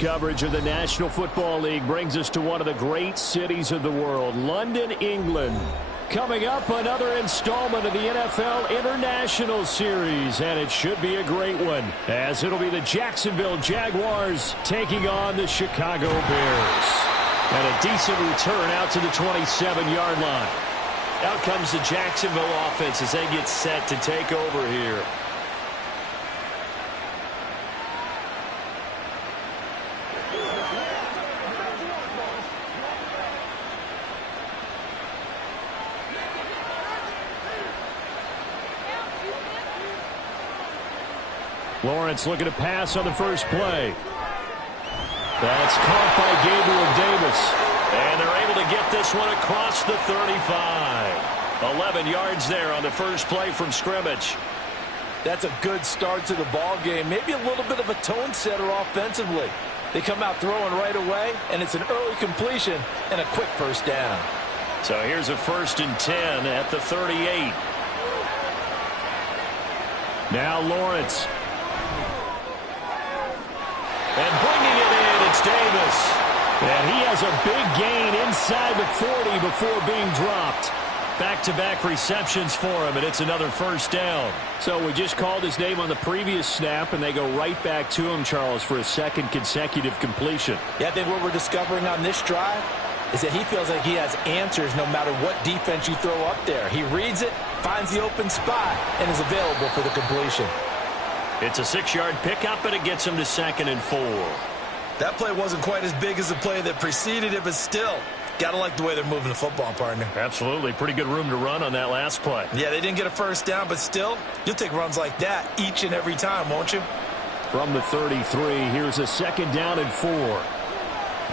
coverage of the National Football League brings us to one of the great cities of the world, London, England. Coming up, another installment of the NFL International Series, and it should be a great one, as it'll be the Jacksonville Jaguars taking on the Chicago Bears. And a decent return out to the 27-yard line. Out comes the Jacksonville offense as they get set to take over here. Lawrence looking to pass on the first play. That's caught by Gabriel Davis. And they're able to get this one across the 35. 11 yards there on the first play from scrimmage. That's a good start to the ball game. Maybe a little bit of a tone setter offensively. They come out throwing right away, and it's an early completion and a quick first down. So here's a 1st and 10 at the 38. Now Lawrence. And bringing it in, it's Davis. And he has a big gain inside the 40 before being dropped. Back-to-back receptions for him, and it's another first down. So we just called his name on the previous snap, and they go right back to him, Charles, for a second consecutive completion. Yeah, I think what we're discovering on this drive is that he feels like he has answers no matter what defense you throw up there. He reads it, finds the open spot, and is available for the completion. It's a 6-yard pickup, and it gets him to 2nd and 4. That play wasn't quite as big as the play that preceded it, but still, got to like the way they're moving the football, partner. Absolutely. Pretty good room to run on that last play. Yeah, they didn't get a first down, but still, you'll take runs like that each and every time, won't you? From the 33, here's a 2nd down and 4.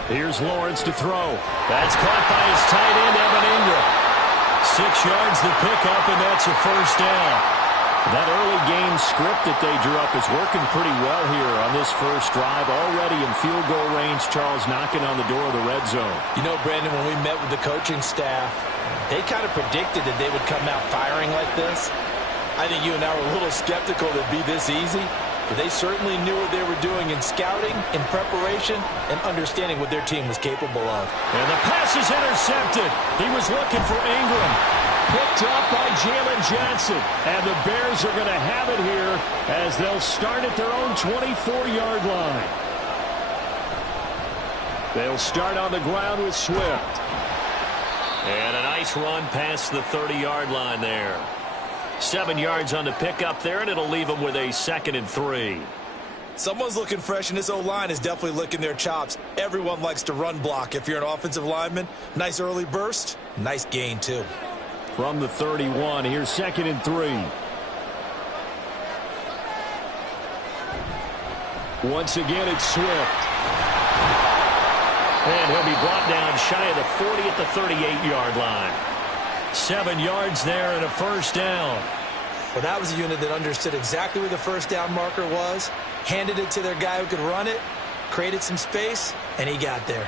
Here's Lawrence to throw. That's caught by his tight end, Evan Ingram. 6 yards the pickup, and that's a first down. That early game script that they drew up is working pretty well here on this first drive. Already in field goal range, Charles knocking on the door of the red zone. You know, Brandon, when we met with the coaching staff, they kind of predicted that they would come out firing like this. I think you and I were a little skeptical that it'd be this easy, but they certainly knew what they were doing in scouting, in preparation, and understanding what their team was capable of. And the pass is intercepted. He was looking for Ingram. Picked up by Jalen Johnson. And the Bears are going to have it here as they'll start at their own 24-yard line. They'll start on the ground with Swift. And a nice run past the 30-yard line there. 7 yards on the pickup there, and it'll leave them with a 2nd and 3. Someone's looking fresh, and this O-line is definitely licking their chops. Everyone likes to run block. If you're an offensive lineman, nice early burst, nice gain, too. From the 31, here's 2nd and 3. Once again, it's Swift. And he'll be brought down shy of the 40 at the 38-yard line. 7 yards there and a first down. Well, that was a unit that understood exactly where the first down marker was, handed it to their guy who could run it, created some space, and he got there.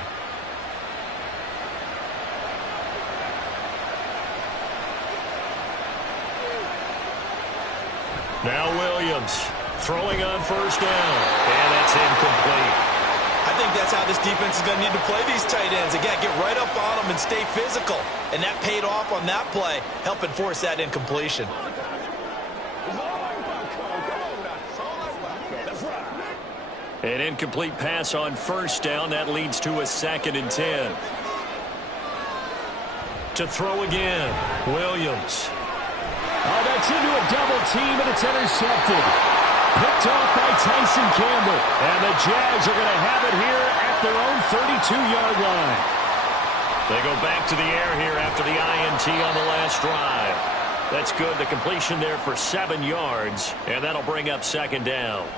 Now Williams throwing on first down, and that's incomplete. I think that's how this defense is going to need to play these tight ends. They got to get right up on them and stay physical. And that paid off on that play, helping force that incompletion. An incomplete pass on first down. That leads to a 2nd and 10. To throw again, Williams. Oh, that's into a double team, and it's intercepted. Picked off by Tyson Campbell. And the Jags are going to have it here at their own 32-yard line. They go back to the air here after the INT on the last drive. That's good. The completion there for 7 yards, and that'll bring up 2nd down.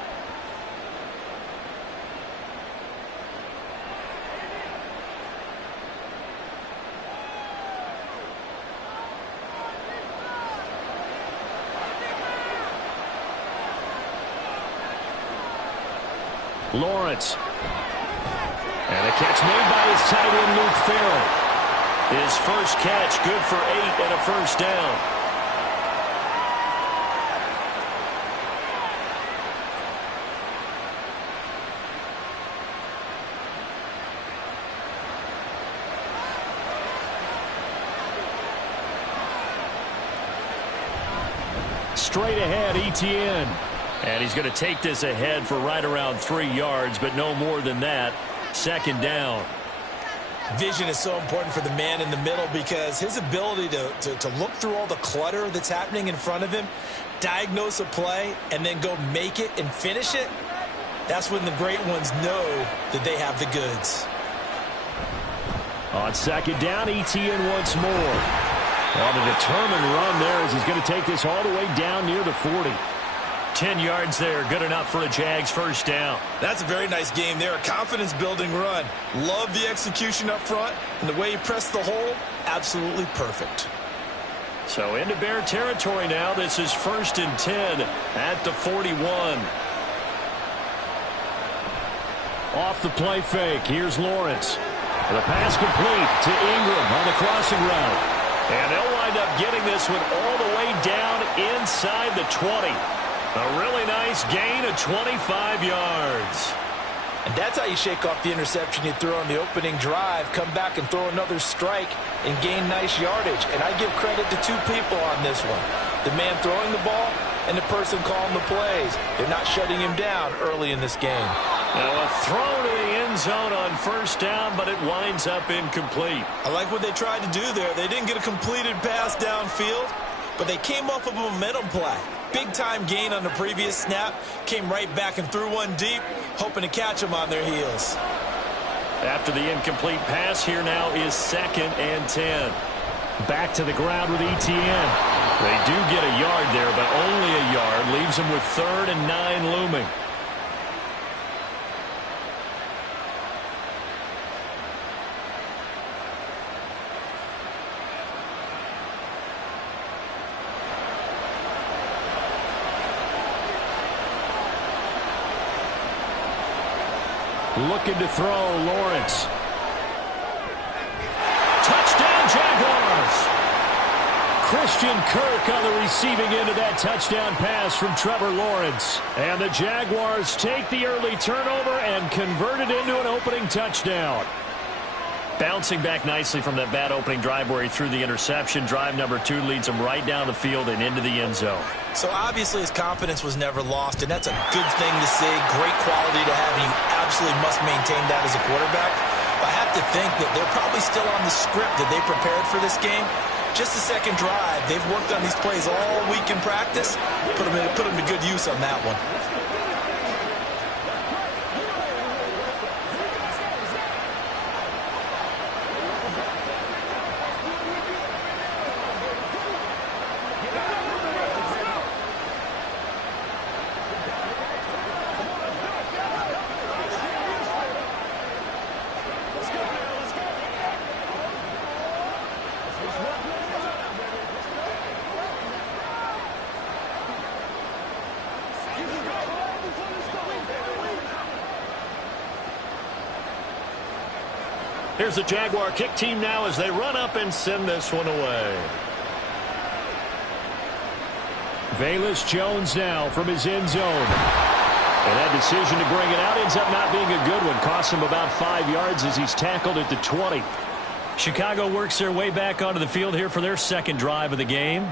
Lawrence. And a catch made by his tight end, Luke Farrell. His first catch, good for 8 and a first down. straight ahead, ETN. And he's going to take this ahead for right around 3 yards, but no more than that. Second down. Vision is so important for the man in the middle because his ability to look through all the clutter that's happening in front of him, diagnose a play, and then go make it and finish it, that's when the great ones know that they have the goods. On second down, ETN once more. On a determined run there as he's going to take this all the way down near the 40. 10 yards there, good enough for a Jags first down. That's a very nice game there, a confidence-building run. Love the execution up front, and the way he pressed the hole, absolutely perfect. So into Bear territory now. This is 1st and 10 at the 41. Off the play fake, here's Lawrence. The pass complete to Ingram on the crossing route. And they'll wind up getting this one all the way down inside the 20. A really nice gain of 25 yards. And that's how you shake off the interception you threw on the opening drive, come back and throw another strike and gain nice yardage. And I give credit to two people on this one. The man throwing the ball and the person calling the plays. They're not shutting him down early in this game. Now a throw to the end zone on first down, but it winds up incomplete. I like what they tried to do there. They didn't get a completed pass downfield, but they came off of a momentum play. Big-time gain on the previous snap. Came right back and threw one deep, hoping to catch them on their heels. After the incomplete pass, here now is 2nd and 10. Back to the ground with ETN. They do get a yard there, but only a yard. Leaves them with 3rd and 9 looming. Looking to throw, Lawrence. Touchdown, Jaguars! Christian Kirk on the receiving end of that touchdown pass from Trevor Lawrence. And the Jaguars take the early turnover and convert it into an opening touchdown. Bouncing back nicely from that bad opening drive where he threw the interception. Drive number 2 leads him right down the field and into the end zone. So obviously his confidence was never lost, and that's a good thing to see. Great quality to have, and you absolutely must maintain that as a quarterback. But I have to think that they're probably still on the script that they prepared for this game. Just the second drive. They've worked on these plays all week in practice. Put them to good use on that one. Here's the Jaguar kick team now as they run up and send this one away. Velus Jones now from his end zone. And that decision to bring it out ends up not being a good one. Costs him about 5 yards as he's tackled at the 20. Chicago works their way back onto the field here for their second drive of the game.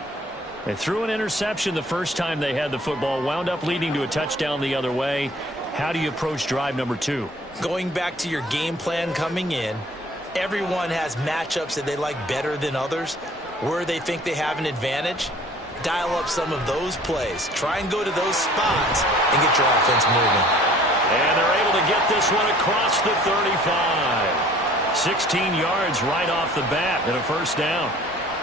They threw an interception the first time they had the football, wound up leading to a touchdown the other way. How do you approach drive number 2? Going back to your game plan coming in, everyone has matchups that they like better than others. Where they think they have an advantage, dial up some of those plays. Try and go to those spots and get your offense moving. And they're able to get this one across the 35. 16 yards right off the bat and a first down.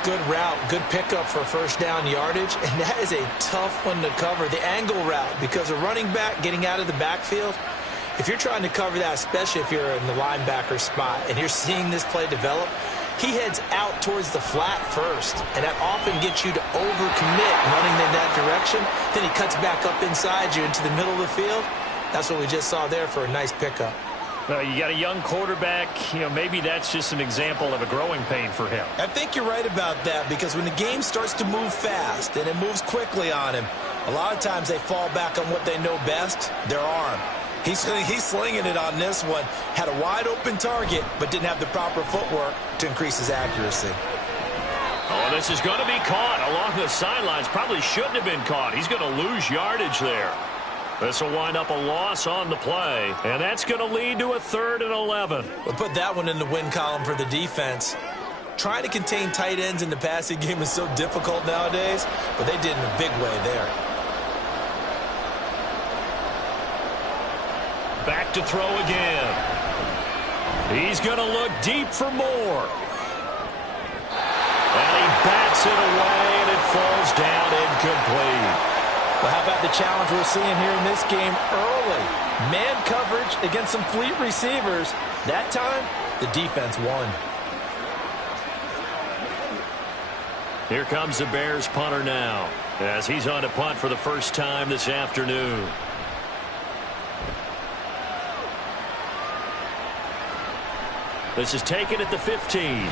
Good route, good pickup for first down yardage, and that is a tough one to cover. The angle route, because a running back getting out of the backfield, if you're trying to cover that, especially if you're in the linebacker spot and you're seeing this play develop, he heads out towards the flat first, and that often gets you to overcommit running in that direction. Then he cuts back up inside you into the middle of the field. That's what we just saw there for a nice pickup. Well, you got a young quarterback. You know, maybe that's just an example of a growing pain for him. I think you're right about that, because when the game starts to move fast and it moves quickly on him, a lot of times they fall back on what they know best, their arm. He's slinging it on this one. Had a wide open target, but didn't have the proper footwork to increase his accuracy. Oh, this is going to be caught along the sidelines. Probably shouldn't have been caught. He's going to lose yardage there. This will wind up a loss on the play, and that's going to lead to a 3rd and 11. We'll put that one in the win column for the defense. Trying to contain tight ends in the passing game is so difficult nowadays, but they did in a big way there. Back to throw again. He's going to look deep for more. And he bats it away, and it falls down incomplete. Well, how about the challenge we're seeing here in this game early? Man coverage against some fleet receivers. That time, the defense won. Here comes the Bears punter now, as he's on to punt for the first time this afternoon. This is taken at the 15.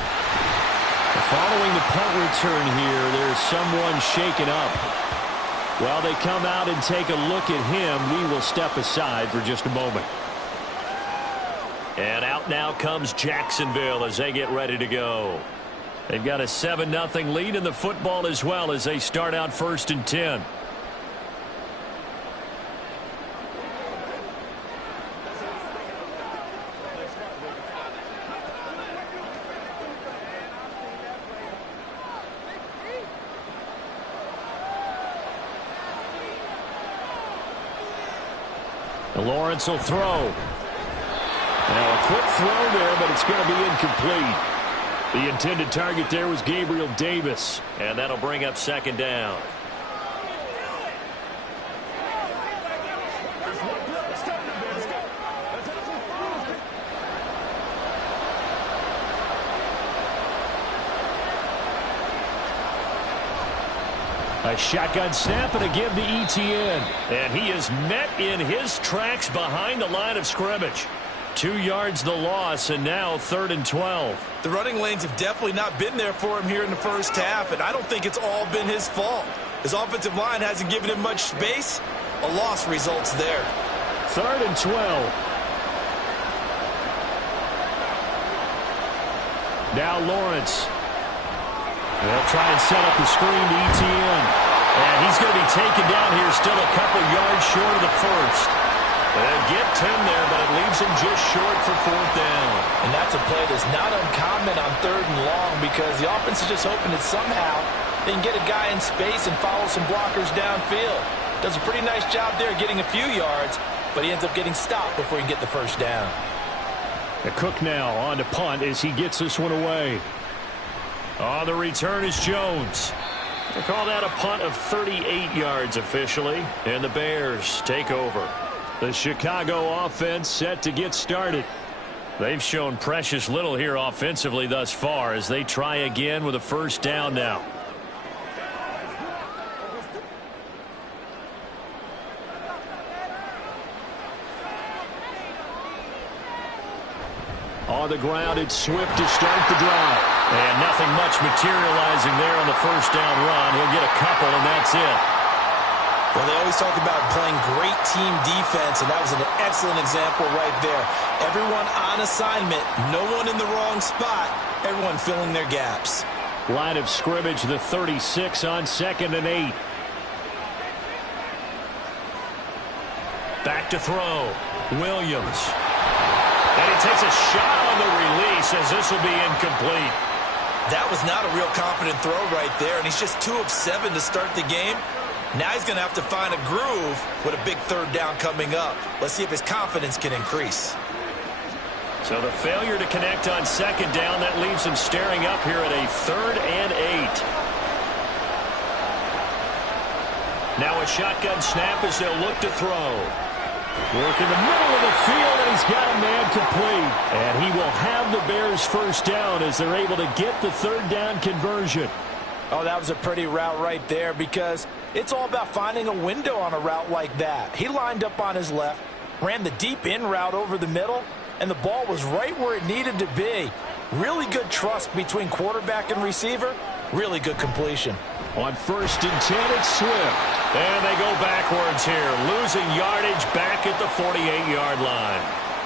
Following the punt return here, there's someone shaken up. While they come out and take a look at him, we will step aside for just a moment. And out now comes Jacksonville as they get ready to go. They've got a 7-0 lead in the football as well as they start out 1st and 10. Lawrence will throw. Now a quick throw there, but it's going to be incomplete. The intended target there was Gabriel Davis, and that'll bring up 2nd down. A shotgun snap and a give to ETN. And he is met in his tracks behind the line of scrimmage. 2 yards the loss, and now 3rd and 12. The running lanes have definitely not been there for him here in the first half, and I don't think it's all been his fault. His offensive line hasn't given him much space. A loss results there. 3rd and 12. Now Lawrence. They'll try and set up the screen to ETN. And he's going to be taken down here still a couple yards short of the first. And get 10 there, but it leaves him just short for 4th down. And that's a play that's not uncommon on 3rd and long because the offense is just hoping that somehow they can get a guy in space and follow some blockers downfield. Does a pretty nice job there getting a few yards, but he ends up getting stopped before he can get the 1st down. The Cook now on to punt as he gets this one away. On the return is Jones. They call that a punt of 38 yards officially, and the Bears take over. The Chicago offense set to get started. They've shown precious little here offensively thus far as they try again with a 1st down now. On the ground, it's Swift to start the drive. And nothing much materializing there on the 1st down run. He'll get a couple, and that's it. Well, they always talk about playing great team defense, and that was an excellent example right there. Everyone on assignment, no one in the wrong spot, everyone filling their gaps. Line of scrimmage, the 36 on 2nd and 8. Back to throw. Williams. And he takes a shot on the release as this will be incomplete. That was not a real confident throw right there, and he's just 2 of 7 to start the game. Now he's going to have to find a groove with a big 3rd down coming up. Let's see if his confidence can increase. So the failure to connect on 2nd down, that leaves him staring up here at a 3rd and 8. Now a shotgun snap as they'll look to throw. Work in the middle of the field, and he's got a man complete. And he will have the Bears 1st down as they're able to get the 3rd down conversion. Oh, that was a pretty route right there because it's all about finding a window on a route like that. He lined up on his left, ran the deep in route over the middle, and the ball was right where it needed to be. Really good trust between quarterback and receiver. Really good completion. On 1st and 10, it's Swift. And they go backwards here, losing yardage back at the 48-yard line.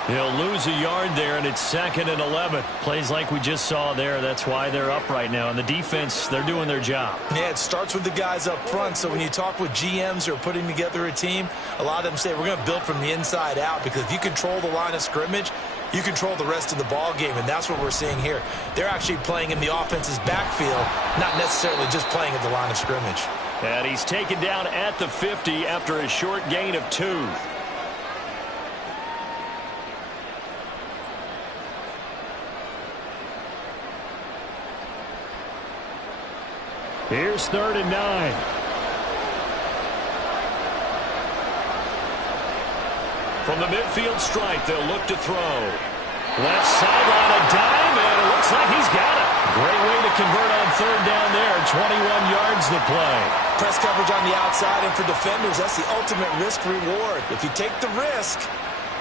He'll lose a yard there, and it's 2nd and 11. Plays like we just saw there. That's why they're up right now. And the defense, they're doing their job. Yeah, it starts with the guys up front. So when you talk with GMs who are putting together a team, a lot of them say we're going to build from the inside out, because if you control the line of scrimmage, you control the rest of the ball game, and that's what we're seeing here. They're actually playing in the offense's backfield, not necessarily just playing at the line of scrimmage. And he's taken down at the 50 after a short gain of 2. Here's 3rd and 9. From the midfield stripe, they'll look to throw. Left sideline, a dive, and it looks like he's got it. Great way to convert on 3rd down there. 21 yards the play. Press coverage on the outside, and for defenders, that's the ultimate risk-reward. If you take the risk,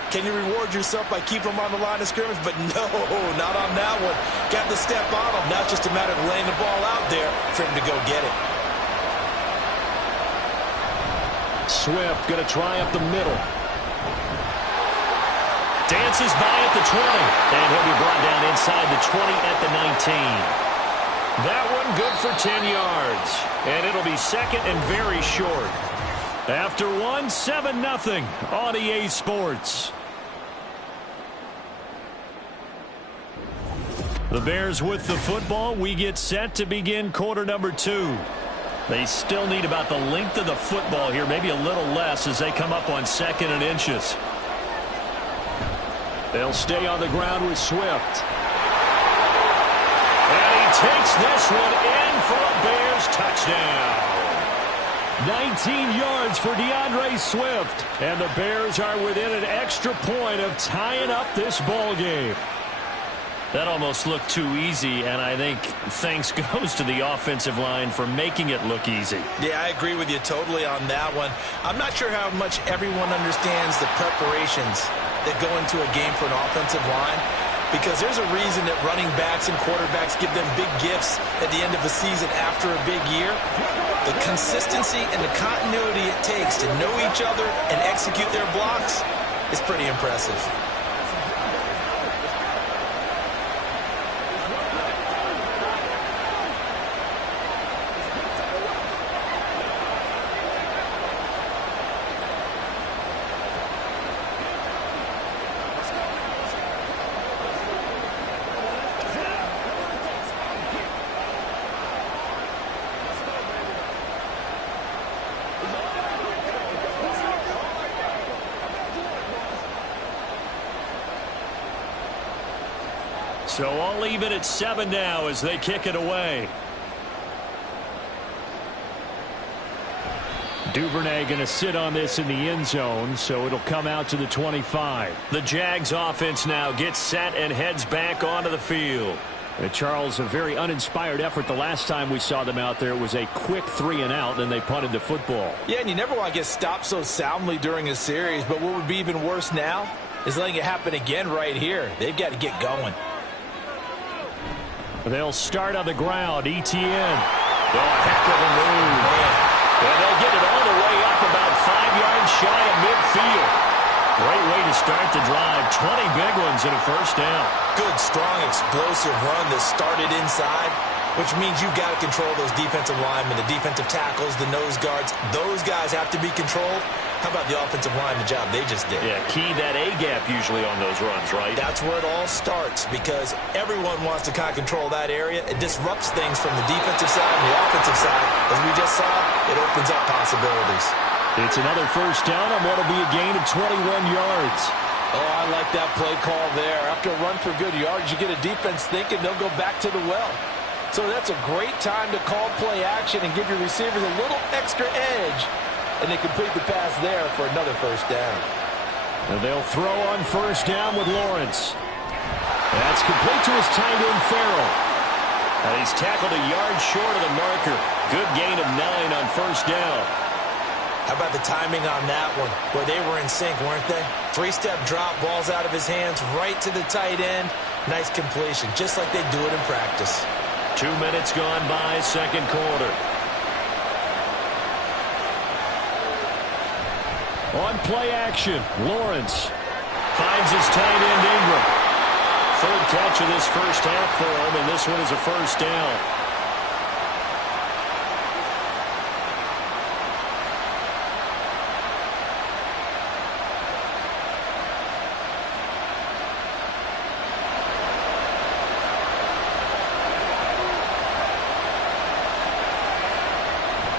can you reward yourself by keeping them on the line of scrimmage? But no, not on that one. Got the step on him. Now it's just a matter of laying the ball out there for him to go get it. Swift going to try up the middle. Dances by at the 20. And he'll be brought down inside the 20 at the 19. That one good for 10 yards. And it'll be 2nd and very short. After 7-0 on EA Sports. The Bears with the football. We get set to begin quarter number 2. They still need about the length of the football here, maybe a little less as they come up on 2nd and inches. They'll stay on the ground with Swift. And he takes this one in for a Bears touchdown. 19 yards for DeAndre Swift. And the Bears are within an extra point of tying up this ball game. That almost looked too easy, and I think thanks goes to the offensive line for making it look easy. Yeah, I agree with you totally on that one. I'm not sure how much everyone understands the preparations that go into a game for an offensive line, because there's a reason that running backs and quarterbacks give them big gifts at the end of a season after a big year. The consistency and the continuity it takes to know each other and execute their blocks is pretty impressive. So I'll leave it at 7 now as they kick it away. Duvernay going to sit on this in the end zone, so it'll come out to the 25. The Jags offense now gets set and heads back onto the field. And Charles, a very uninspired effort the last time we saw them out there. It was a quick 3 and out, and they punted the football. Yeah, and you never want to get stopped so soundly during a series, but what would be even worse now is letting it happen again right here. They've got to get going. They'll start on the ground. ETN. Oh, a heck of a move. And they'll get it all the way up about 5 yards shy of midfield. Great way to start the drive. 20 big ones and a first down. Good, strong, explosive run that started inside, which means you've got to control those defensive linemen, the defensive tackles, the nose guards. Those guys have to be controlled. How about the offensive line, the job they just did? Yeah, key that A-gap usually on those runs, right? That's where it all starts, because everyone wants to kind of control that area. It disrupts things from the defensive side and the offensive side. As we just saw, it opens up possibilities. It's another first down on what will be a gain of 21 yards. Oh, I like that play call there. After a run for good yards, you get a defense thinking they'll go back to the well. So that's a great time to call play action and give your receivers a little extra edge. And they complete the pass there for another first down. And they'll throw on first down with Lawrence. That's complete to his tight end, Farrell. And he's tackled a yard short of the marker. Good gain of 9 on first down. How about the timing on that one? Boy, they were in sync, weren't they? 3-step drop, balls out of his hands, right to the tight end. Nice completion, just like they do it in practice. 2 minutes gone by, second quarter. On play action, Lawrence Finds his tight end, Ingram. Third catch of this first half for him, and this one is a first down.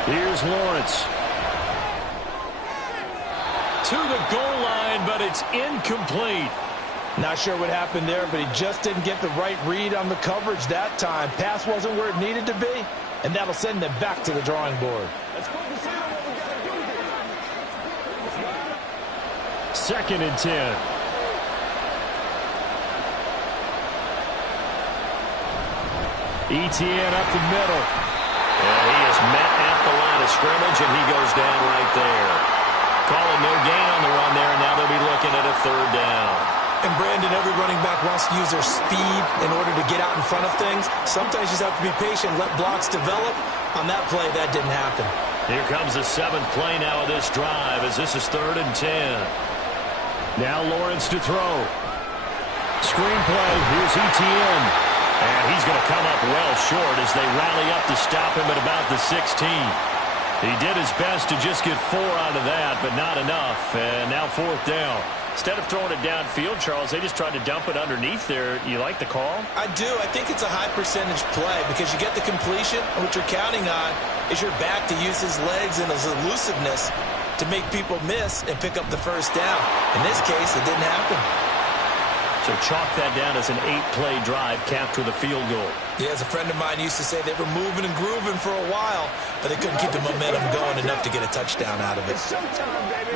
Here's Lawrence. To the goal line, but it's incomplete. Not sure what happened there, but he just didn't get the right read on the coverage that time. Pass wasn't where it needed to be, and that'll send them back to the drawing board. Second and 10. Etienne up the middle. And he is met at the line of scrimmage, and he goes down right there. Calling no gain on the run there, and now they'll be looking at a third down. And, Brandon, every running back wants to use their speed in order to get out in front of things. Sometimes you just have to be patient, let blocks develop. On that play, that didn't happen. Here comes the seventh play now of this drive, as this is 3rd and 10. Now Lawrence to throw. Screen play. Here's Etienne. And he's going to come up well short as they rally up to stop him at about the 16. He did his best to just get 4 out of that, but not enough. And now 4th down. Instead of throwing it downfield, Charles, they just tried to dump it underneath there. You like the call? I do. I think it's a high-percentage play because you get the completion, and what you're counting on is your back to use his legs and his elusiveness to make people miss and pick up the first down. In this case, it didn't happen. So chalk that down as an 8-play drive capped with a field goal. Yeah, as a friend of mine used to say, they were moving and grooving for a while, but they couldn't keep the momentum going enough to get a touchdown out of it. It's showtime, baby.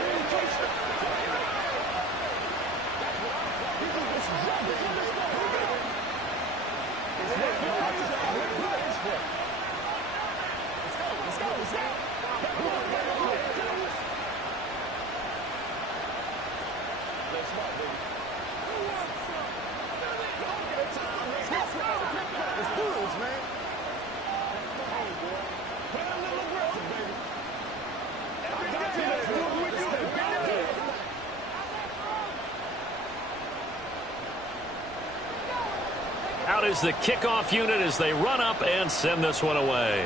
Out is the kickoff unit as they run up and send this one away.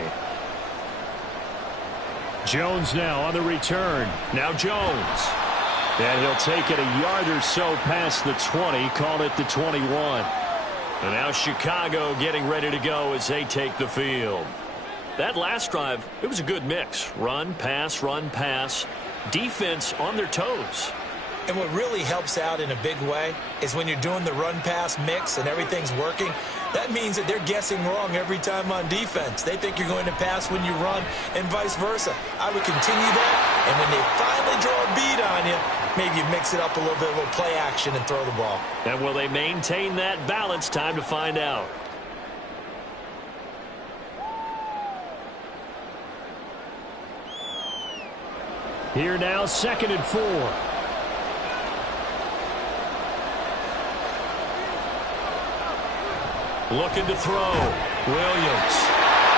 Jones now on the return. Now Jones. And he'll take it a yard or so past the 20, call it the 21. And now Chicago getting ready to go as they take the field. That last drive, it was a good mix. Run, pass, defense on their toes. And what really helps out in a big way is when you're doing the run-pass mix and everything's working, that means that they're guessing wrong every time on defense. They think you're going to pass when you run and vice versa. I would continue that, and when they finally draw a bead on you, maybe you mix it up a little bit, a little play action, and throw the ball. And will they maintain that balance? Time to find out. Here now, 2nd and 4. Looking to throw. Williams.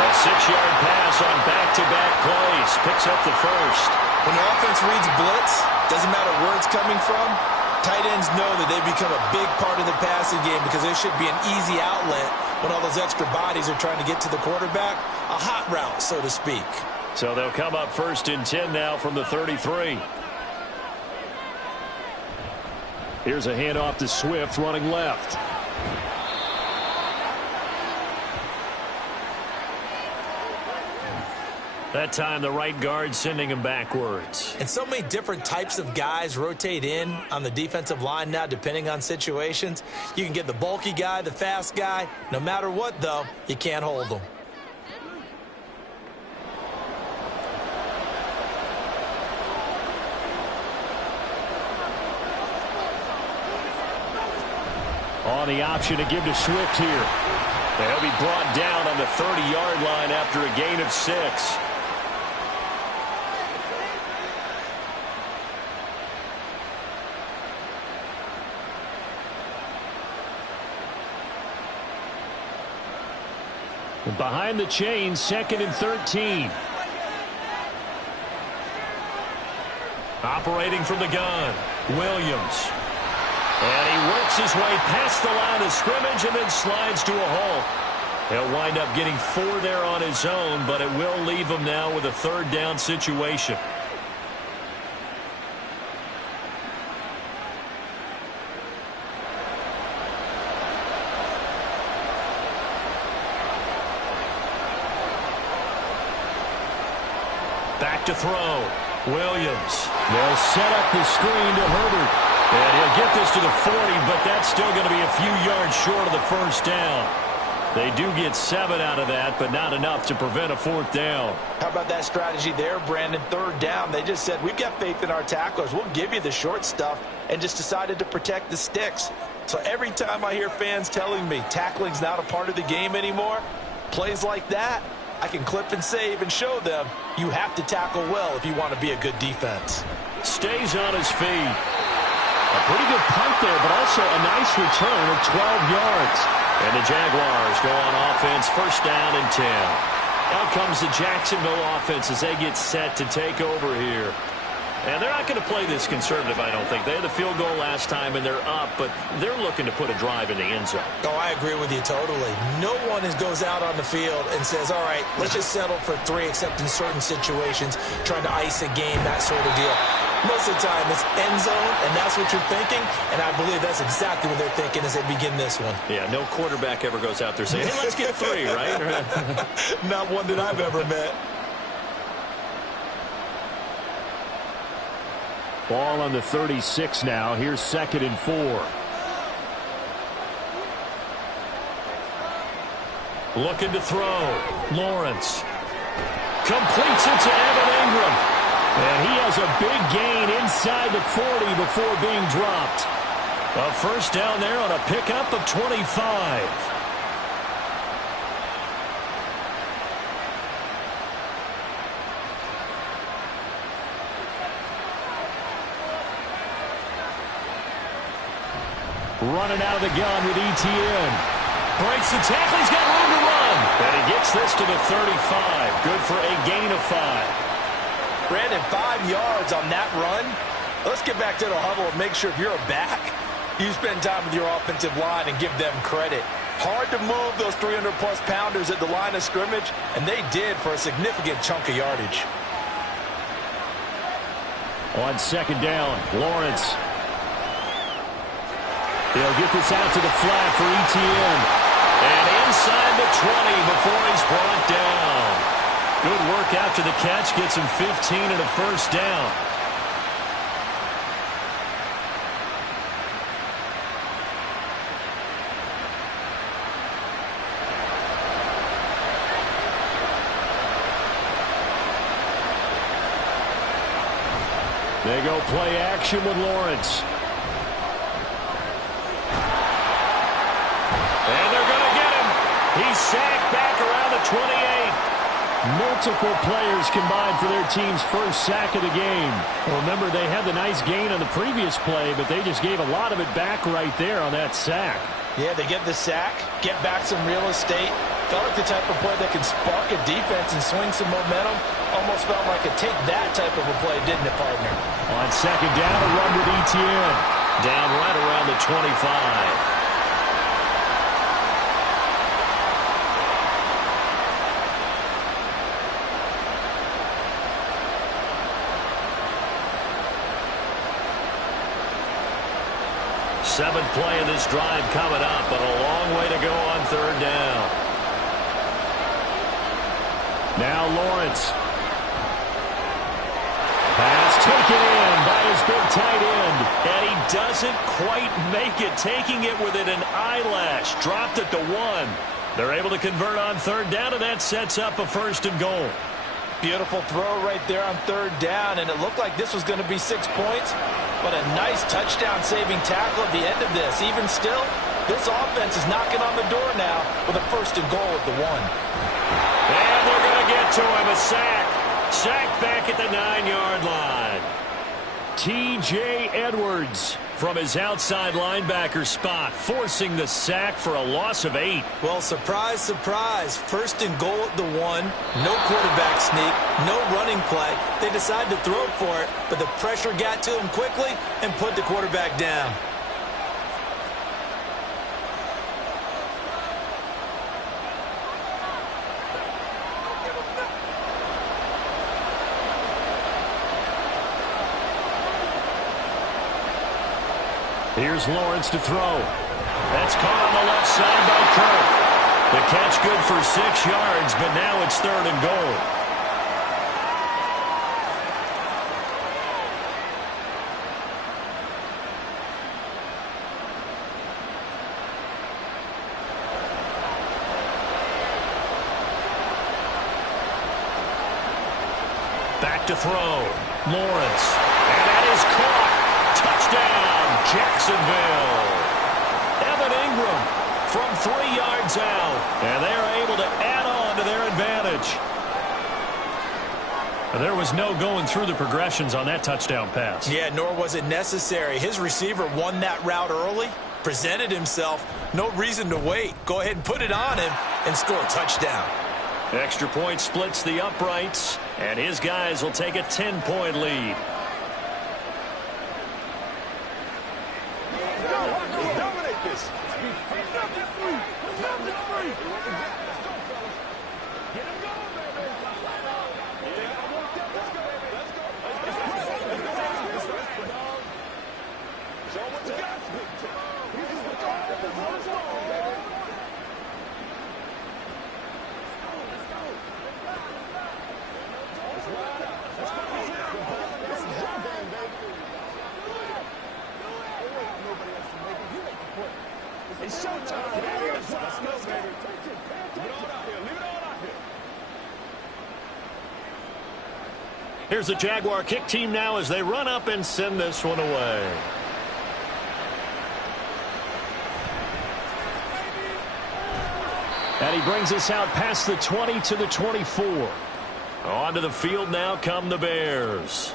A 6-yard pass on back-to-back plays. Picks up the first. When the offense reads blitz, doesn't matter where it's coming from, tight ends know that they become a big part of the passing game because there should be an easy outlet when all those extra bodies are trying to get to the quarterback. A hot route, so to speak. So they'll come up 1st and 10 now from the 33. Here's a handoff to Swift running left. That time the right guard sending him backwards. And so many different types of guys rotate in on the defensive line now depending on situations. You can get the bulky guy, the fast guy. No matter what, though, you can't hold them. On the option to give to Swift here. They'll be brought down on the 30-yard line after a gain of 6. Behind the chains, 2nd and 13. Operating from the gun, Williams. And he works his way past the line of scrimmage and then slides to a halt. He'll wind up getting 4 there on his own, but it will leave him now with a third down situation. Back to throw. Williams. They'll set up the screen to Herbert. And he'll get this to the 40, but that's still going to be a few yards short of the first down. They do get 7 out of that, but not enough to prevent a 4th down. How about that strategy there, Brandon? 3rd down. They just said, we've got faith in our tacklers. We'll give you the short stuff, and just decided to protect the sticks. So every time I hear fans telling me tackling's not a part of the game anymore, plays like that, I can clip and save and show them you have to tackle well if you want to be a good defense. Stays on his feet. A pretty good punt there, but also a nice return of 12 yards. And the Jaguars go on offense, 1st down and 10. Out comes the Jacksonville offense as they get set to take over here. And they're not going to play this conservative, I don't think. They had the field goal last time, and they're up, but they're looking to put a drive in the end zone. Oh, I agree with you totally. No one goes out on the field and says, all right, let's just settle for 3, except in certain situations, trying to ice a game, that sort of deal. Most of the time, it's end zone, and that's what you're thinking, and I believe that's exactly what they're thinking as they begin this one. Yeah, no quarterback ever goes out there saying, hey, let's get 3, right? Not one that I've ever met. Ball on the 36 now. Here's 2nd and 4. Looking to throw. Lawrence. Completes it to Evan Ingram. And he has a big gain inside the 40 before being dropped. A 1st down there on a pickup of 25. Running out of the gun with ETN. Breaks the tackle. He's got room to run. And he gets this to the 35. Good for a gain of 5. Brandon, 5 yards on that run. Let's get back to the huddle and make sure if you're a back, you spend time with your offensive line and give them credit. Hard to move those 300-plus pounders at the line of scrimmage, and they did for a significant chunk of yardage. On 2nd down, Lawrence. He'll get this out to the flat for ETN. And inside the 20 before he's brought down. Good work after the catch. Gets him 15 and a 1st down. They go play action with Lawrence. And they're going to get him. He's sacked back around the 28. Multiple players combined for their team's 1st sack of the game. Remember, they had the nice gain on the previous play, but they just gave a lot of it back right there on that sack. Yeah, they get the sack, get back some real estate. Felt like the type of play that can spark a defense and swing some momentum. Almost felt like a take that type of a play, didn't it, partner? On 2nd down, a run with ETN. Down right around the 25. Seventh play of this drive coming up, but a long way to go on 3rd down. Now Lawrence. Pass taken in by his big tight end. And he doesn't quite make it, taking it within an eyelash. Dropped it to 1. They're able to convert on 3rd down, and that sets up a 1st and goal. Beautiful throw right there on 3rd down, and it looked like this was going to be 6 points, but a nice touchdown-saving tackle at the end of this. Even still, this offense is knocking on the door now with a 1st and goal at the 1. And they're going to get to him, a sack. Sacked back at the 9-yard line. T.J. Edwards from his outside linebacker spot, forcing the sack for a loss of 8. Well, surprise, surprise. 1st and goal at the 1. No quarterback sneak, no running play. They decided to throw for it, but the pressure got to him quickly and put the quarterback down. Here's Lawrence to throw. That's caught on the left side by Kirk. The catch good for 6 yards, but now it's 3rd and goal. Back to throw. Lawrence. And that is caught. Touchdown, Jacksonville. Evan Ingram from 3 yards out. And they are able to add on to their advantage. There was no going through the progressions on that touchdown pass. Yeah, nor was it necessary. His receiver won that route early, presented himself. No reason to wait. Go ahead and put it on him and score a touchdown. Extra point splits the uprights, and his guys will take a 10-point lead. Dominate this. It's showtime. Let's go, baby. Leave it all out here. Leave it all out here. Here's the Jaguar kick team now as they run up and send this one away. And he brings us out past the 20 to the 24. Onto the field now come the Bears.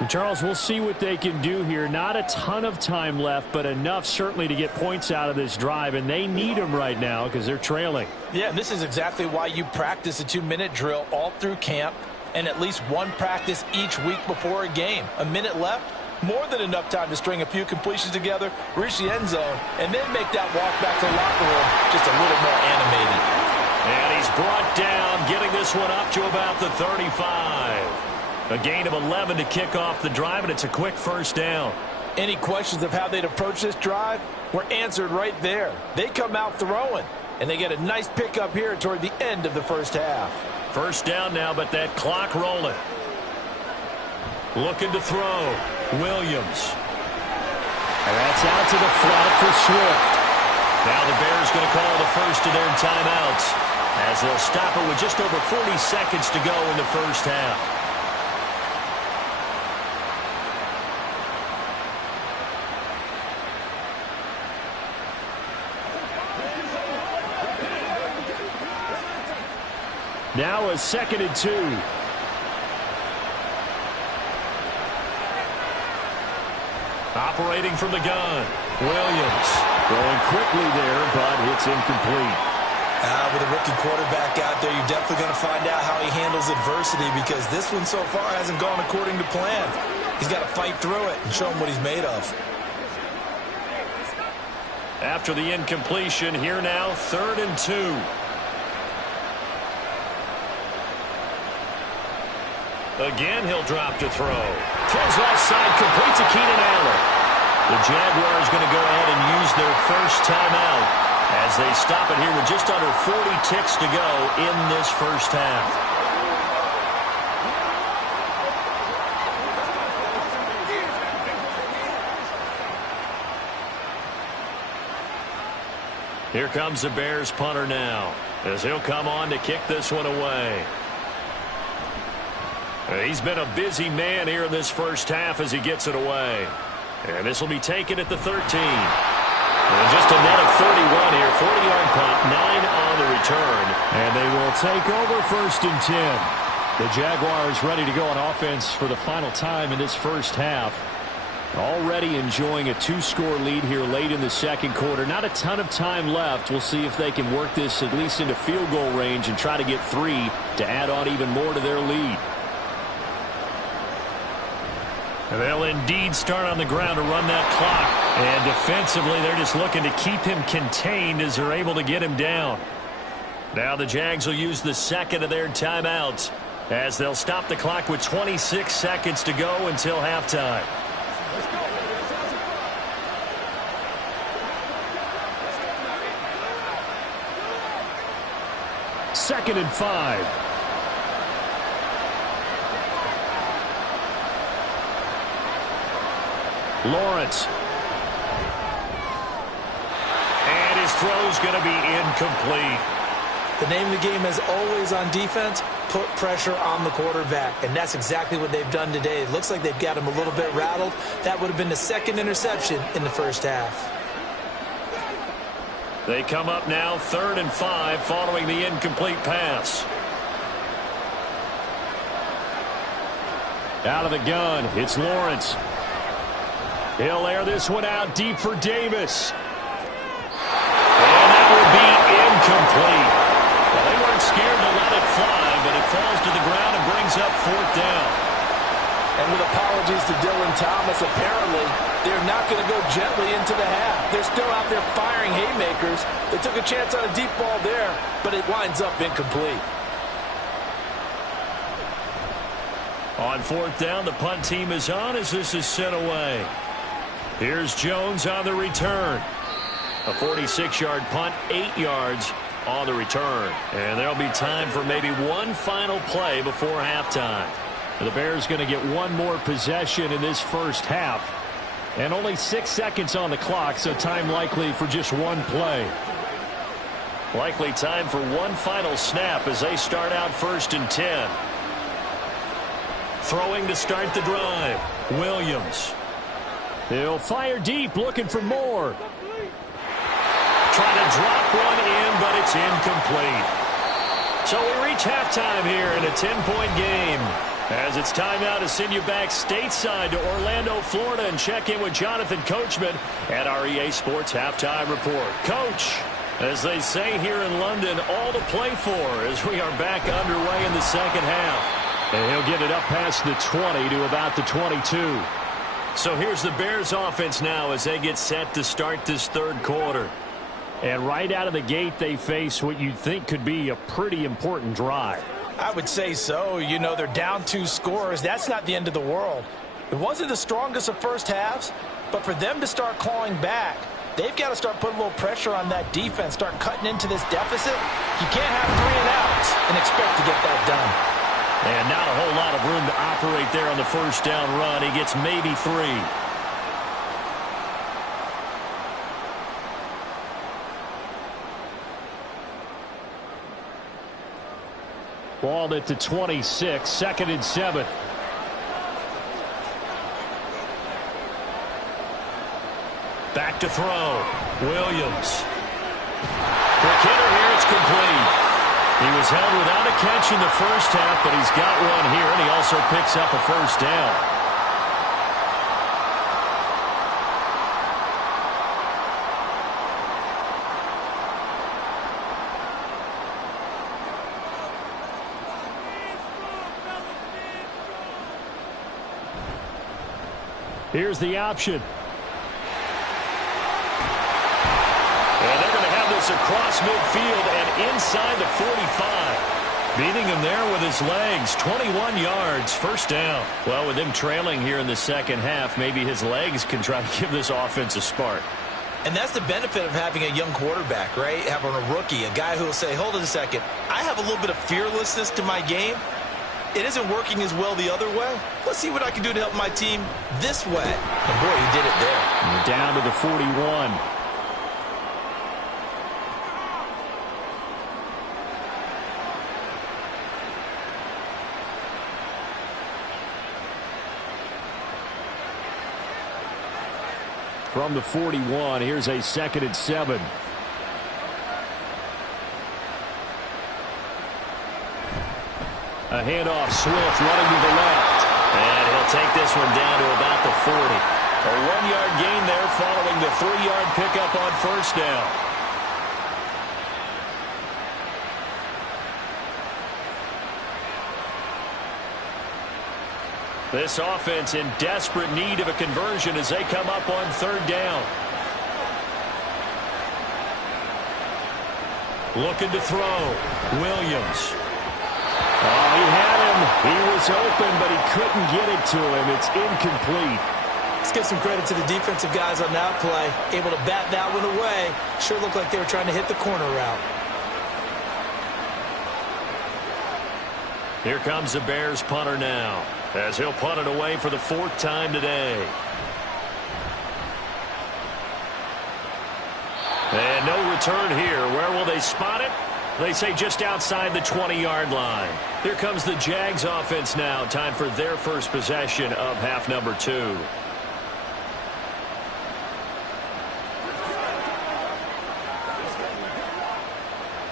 And Charles, we'll see what they can do here. Not a ton of time left, but enough certainly to get points out of this drive, and they need them right now because they're trailing. Yeah, and this is exactly why you practice a 2-minute drill all through camp and at least one practice each week before a game. A minute left, more than enough time to string a few completions together, reach the end zone, and then make that walk back to the locker room just a little more animated. And he's brought down, getting this one up to about the 35. A gain of 11 to kick off the drive, and it's a quick first down. Any questions of how they'd approach this drive were answered right there. They come out throwing, and they get a nice pickup here toward the end of the first half. First down now, but that clock rolling. Looking to throw. Williams. And that's out to the flat for Swift. Now the Bears going to call the first of their timeouts as they'll stop it with just over 40 seconds to go in the first half. Now a 2nd and 2. Operating from the gun. Williams throwing quickly there, but it's incomplete. With a rookie quarterback out there, you're definitely going to find out how he handles adversity because this one so far hasn't gone according to plan. He's got to fight through it and show him what he's made of. After the incompletion, here now, 3rd and 2. Again, he'll drop to throw. Throws left side, complete to Keenan Allen. The Jaguars going to go ahead and use their first timeout as they stop it here with just under 40 ticks to go in this first half. Here comes the Bears punter now as he'll come on to kick this one away. He's been a busy man here in this first half as he gets it away. And this will be taken at the 13. And just a net of 31 here. 40-yard punt, 9 on the return. And they will take over 1st and 10. The Jaguars ready to go on offense for the final time in this first half. Already enjoying a 2-score lead here late in the second quarter. Not a ton of time left. We'll see if they can work this at least into field goal range and try to get 3 to add on even more to their lead. They'll indeed start on the ground to run that clock. And defensively, they're just looking to keep him contained as they're able to get him down. Now the Jags will use the 2nd of their timeouts as they'll stop the clock with 26 seconds to go until halftime. 2nd and 5. Lawrence. And his throw's going to be incomplete. The name of the game is always on defense, put pressure on the quarterback. And that's exactly what they've done today. It looks like they've got him a little bit rattled. That would have been the 2nd interception in the first half. They come up now 3rd and 5 following the incomplete pass. Out of the gun, it's Lawrence. He'll air this one out deep for Davis. And that will be incomplete. Well, they weren't scared to let it fly, but it falls to the ground and brings up 4th down. And with apologies to Dylan Thomas, apparently they're not going to go gently into the half. They're still out there firing haymakers. They took a chance on a deep ball there, but it winds up incomplete. On 4th down, the punt team is on as this is sent away. Here's Jones on the return. A 46-yard punt, 8 yards on the return. And there'll be time for maybe one final play before halftime. The Bears going to get one more possession in this first half. And only 6 seconds on the clock, so time likely for just one play. Likely time for one final snap as they start out 1st and 10. Throwing to start the drive, Williams. He'll fire deep, looking for more. Trying to drop one in, but it's incomplete. So we reach halftime here in a 10-point game. As it's time now to send you back stateside to Orlando, Florida, and check in with Jonathan Coachman at our EA Sports Halftime Report. Coach, as they say here in London, all to play for as we are back underway in the second half. And he'll get it up past the 20 to about the 22. So here's the Bears offense now as they get set to start this 3rd quarter. And right out of the gate, they face what you'd think could be a pretty important drive. I would say so. You know, they're down 2 scores. That's not the end of the world. It wasn't the strongest of first halves, but for them to start clawing back, they've got to start putting a little pressure on that defense, start cutting into this deficit. You can't have 3 and outs and expect to get that done. And not a whole lot of room to operate there on the first down run. He gets maybe 3. Ball at the 26, 2nd and 7. Back to throw. Williams. Quick hitter here, it's complete. He was held without a catch in the first half, but he's got one here, and he also picks up a first down. Here's the option. And they're going to have this across midfield and inside the 45. Beating him there with his legs. 21 yards, first down. Well, with him trailing here in the second half, maybe his legs can try to give this offense a spark. And that's the benefit of having a young quarterback, right? Having a rookie, a guy who will say, hold it a second, I have a little bit of fearlessness to my game. It isn't working as well the other way. Let's see what I can do to help my team this way. And boy, he did it there. And we're down to the 41. From the 41, here's a 2nd and 7. A handoff, Swift running to the left. And he'll take this one down to about the 40. A 1-yard gain there following the 3-yard pickup on first down. This offense in desperate need of a conversion as they come up on 3rd down. Looking to throw. Williams. Oh, he had him. He was open, but he couldn't get it to him. It's incomplete. Let's give some credit to the defensive guys on that play. Able to bat that one away. Sure looked like they were trying to hit the corner route. Here comes the Bears punter now, as he'll punt it away for the 4th time today. And no return here. Where will they spot it? They say just outside the 20-yard line. Here comes the Jags offense now. Time for their first possession of half number 2.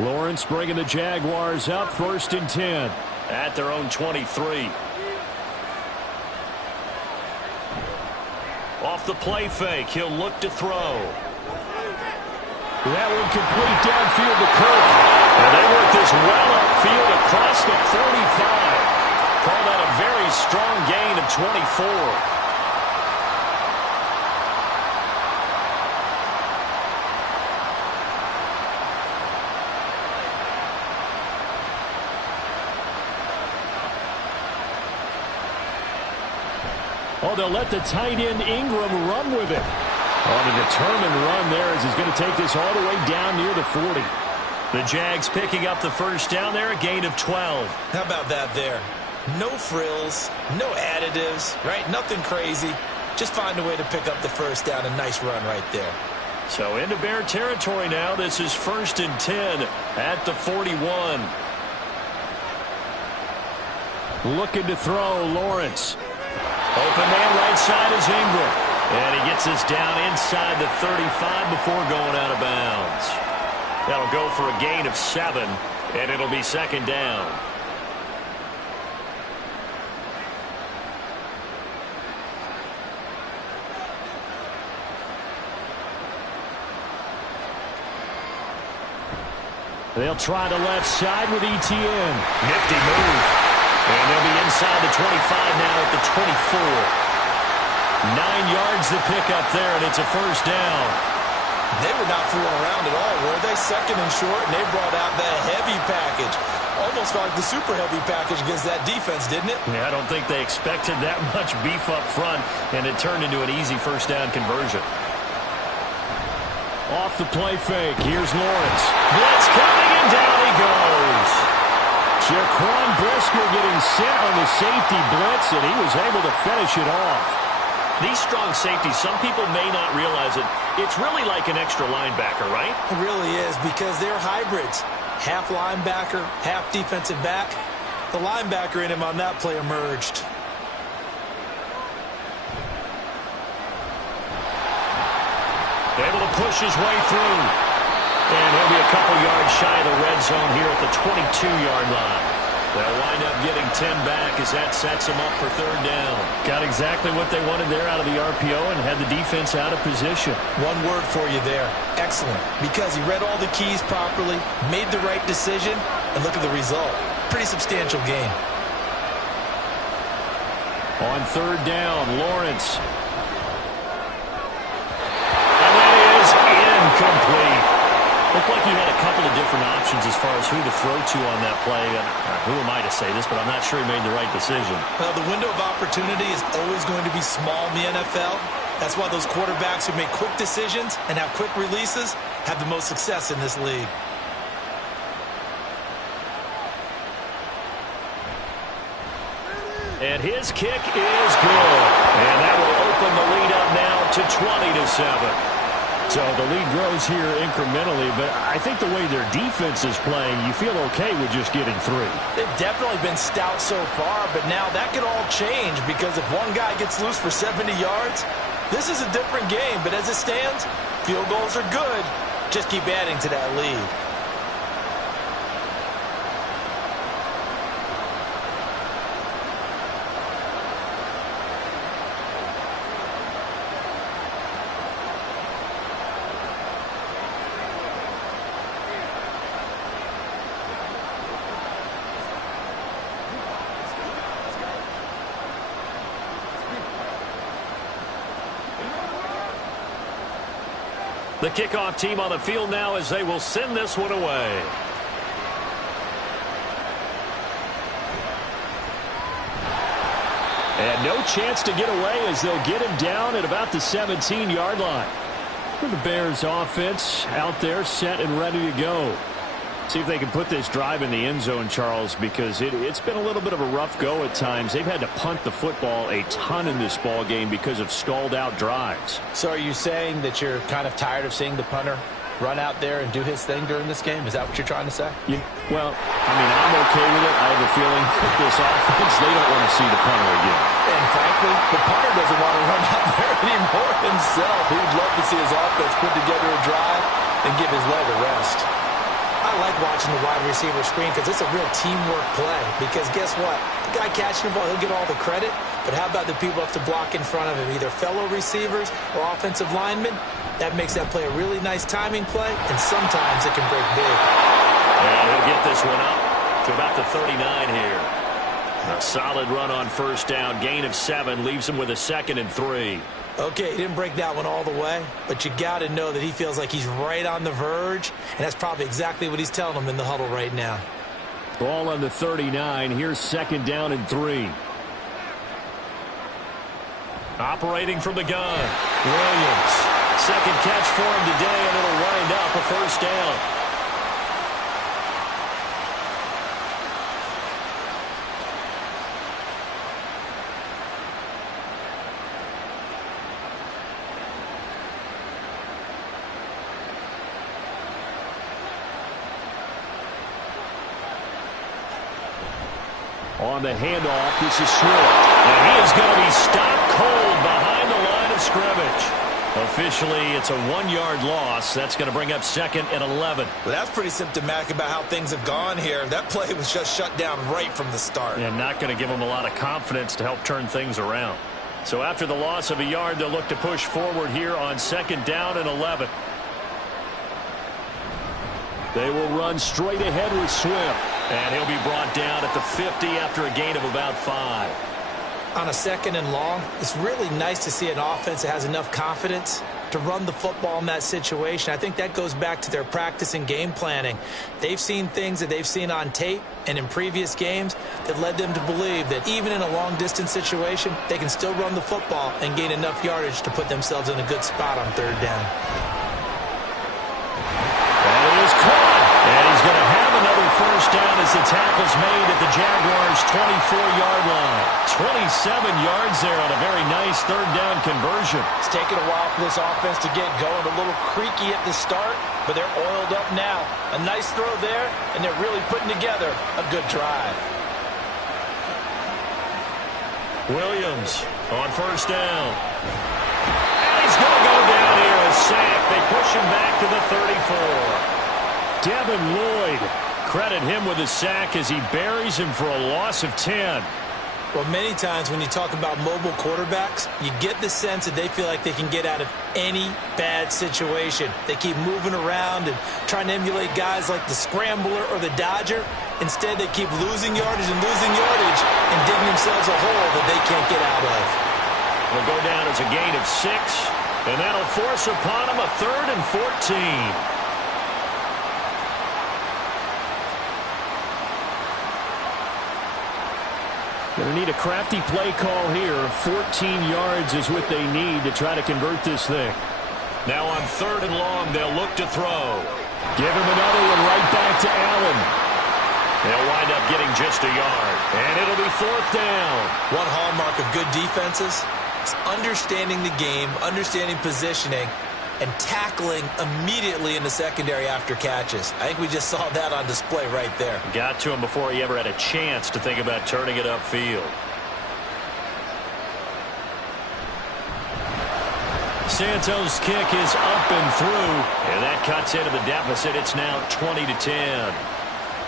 Lawrence bringing the Jaguars up, 1st and 10. At their own 23. Off the play fake, he'll look to throw. That one complete downfield to Kirk. And they work this well upfield across the 45. Call that a very strong gain of 24. Oh, they'll let the tight end Ingram run with it. On a determined run there as he's going to take this all the way down near the 40. The Jags picking up the first down there, a gain of 12. How about that there? No frills, no additives, right? Nothing crazy. Just find a way to pick up the first down. A nice run right there. So into Bear territory now. This is 1st and 10 at the 41. Looking to throw, Lawrence. Open man right side is Ingram. And he gets us down inside the 35 before going out of bounds. That'll go for a gain of 7, and it'll be 2nd down. They'll try the left side with ETN. Nifty move. And they'll be inside the 25 now at the 24. 9 yards to pick up there, and it's a first down. They were not fooling around at all, were they? 2nd and short, and they brought out the heavy package. Almost like the super heavy package against that defense, didn't it? Yeah, I don't think they expected that much beef up front, and it turned into an easy first down conversion. Off the play fake, here's Lawrence. Blitz coming, and down he goes. Jaquan Brisker getting sent on the safety blitz, and he was able to finish it off. These strong safeties, some people may not realize it. It's really like an extra linebacker, right? It really is, because they're hybrids. Half linebacker, half defensive back. The linebacker in him on that play emerged. Able to push his way through. And he'll be a couple yards shy of the red zone here at the 22-yard line. They'll wind up getting 10 back as that sets them up for 3rd down. Got exactly what they wanted there out of the RPO and had the defense out of position. One word for you there. Excellent. Because he read all the keys properly, made the right decision, and look at the result. Pretty substantial game. On 3rd down, Lawrence. And that is incomplete. Looked like he had a couple of different options as far as who to throw to on that play. And who am I to say this, but I'm not sure he made the right decision. Well, the window of opportunity is always going to be small in the NFL. That's why those quarterbacks who make quick decisions and have quick releases have the most success in this league. And his kick is good. And that will open the lead up now to 20-7. So the lead grows here incrementally, but I think the way their defense is playing, you feel okay with just getting 3. They've definitely been stout so far, but now that could all change because if one guy gets loose for 70 yards, this is a different game. But as it stands, field goals are good. Just keep adding to that lead. The kickoff team on the field now as they will send this one away. And no chance to get away as they'll get him down at about the 17-yard line. For the Bears offense out there set and ready to go. See if they can put this drive in the end zone, Charles, because it's been a little bit of a rough go at times. They've had to punt the football a ton in this ball game because of stalled out drives. So are you saying that you're kind of tired of seeing the punter run out there and do his thing during this game? Is that what you're trying to say? Yeah, well, I mean, I'm okay with it. I have a feeling that this offense, they don't want to see the punter again. And frankly, the punter doesn't want to run out there anymore himself. He would love to see his offense put together a drive and give his leg a rest. I like watching the wide receiver screen because it's a real teamwork play. Because guess what? The guy catching the ball, he'll get all the credit. But how about the people who have to block in front of him, either fellow receivers or offensive linemen? That makes that play a really nice timing play, and sometimes it can break big. And he'll get this one up to about the 39 here. A solid run on first down. Gain of 7 leaves him with a 2nd and 3. Okay, he didn't break that one all the way, but you got to know that he feels like he's right on the verge, and that's probably exactly what he's telling him in the huddle right now. Ball on the 39. Here's 2nd down and 3. Operating from the gun, Williams. Second catch for him today, and it'll wind up a first down. On the handoff, this is Swift. And he is going to be stopped cold behind the line of scrimmage. Officially, it's a 1-yard loss. That's going to bring up 2nd and 11. Well, that's pretty symptomatic about how things have gone here. That play was just shut down right from the start. And not going to give them a lot of confidence to help turn things around. So after the loss of a yard, they'll look to push forward here on 2nd down and 11. They will run straight ahead with Swift. And he'll be brought down at the 50 after a gain of about 5. On a 2nd and long, it's really nice to see an offense that has enough confidence to run the football in that situation. I think that goes back to their practice and game planning. They've seen things that they've seen on tape and in previous games that led them to believe that even in a long-distance situation, they can still run the football and gain enough yardage to put themselves in a good spot on 3rd down. That is caught. And he's going to have another first down as the tackle's made at the Jaguars' 24-yard line. 27 yards there on a very nice 3rd down conversion. It's taken a while for this offense to get going. A little creaky at the start, but they're oiled up now. A nice throw there, and they're really putting together a good drive. Williams on first down. And he's going to go down here, a sack. They push him back to the 34. Devin Lloyd. Credit him with a sack as he buries him for a loss of 10. Well, many times when you talk about mobile quarterbacks, you get the sense that they feel like they can get out of any bad situation. They keep moving around and trying to emulate guys like the Scrambler or the Dodger. Instead, they keep losing yardage and digging themselves a hole that they can't get out of. It'll go down as a gain of 6, and that'll force upon him a 3rd and 14. Going to need a crafty play call here. 14 yards is what they need to try to convert this thing. Now on 3rd and long, they'll look to throw. Give him another one right back to Allen. They'll wind up getting just a yard, and it'll be 4th down. One hallmark of good defenses is understanding the game, understanding positioning, and tackling immediately in the secondary after catches. I think we just saw that on display right there. Got to him before he ever had a chance to think about turning it upfield. Santos' kick is up and through, and that cuts into the deficit. It's now 20-10.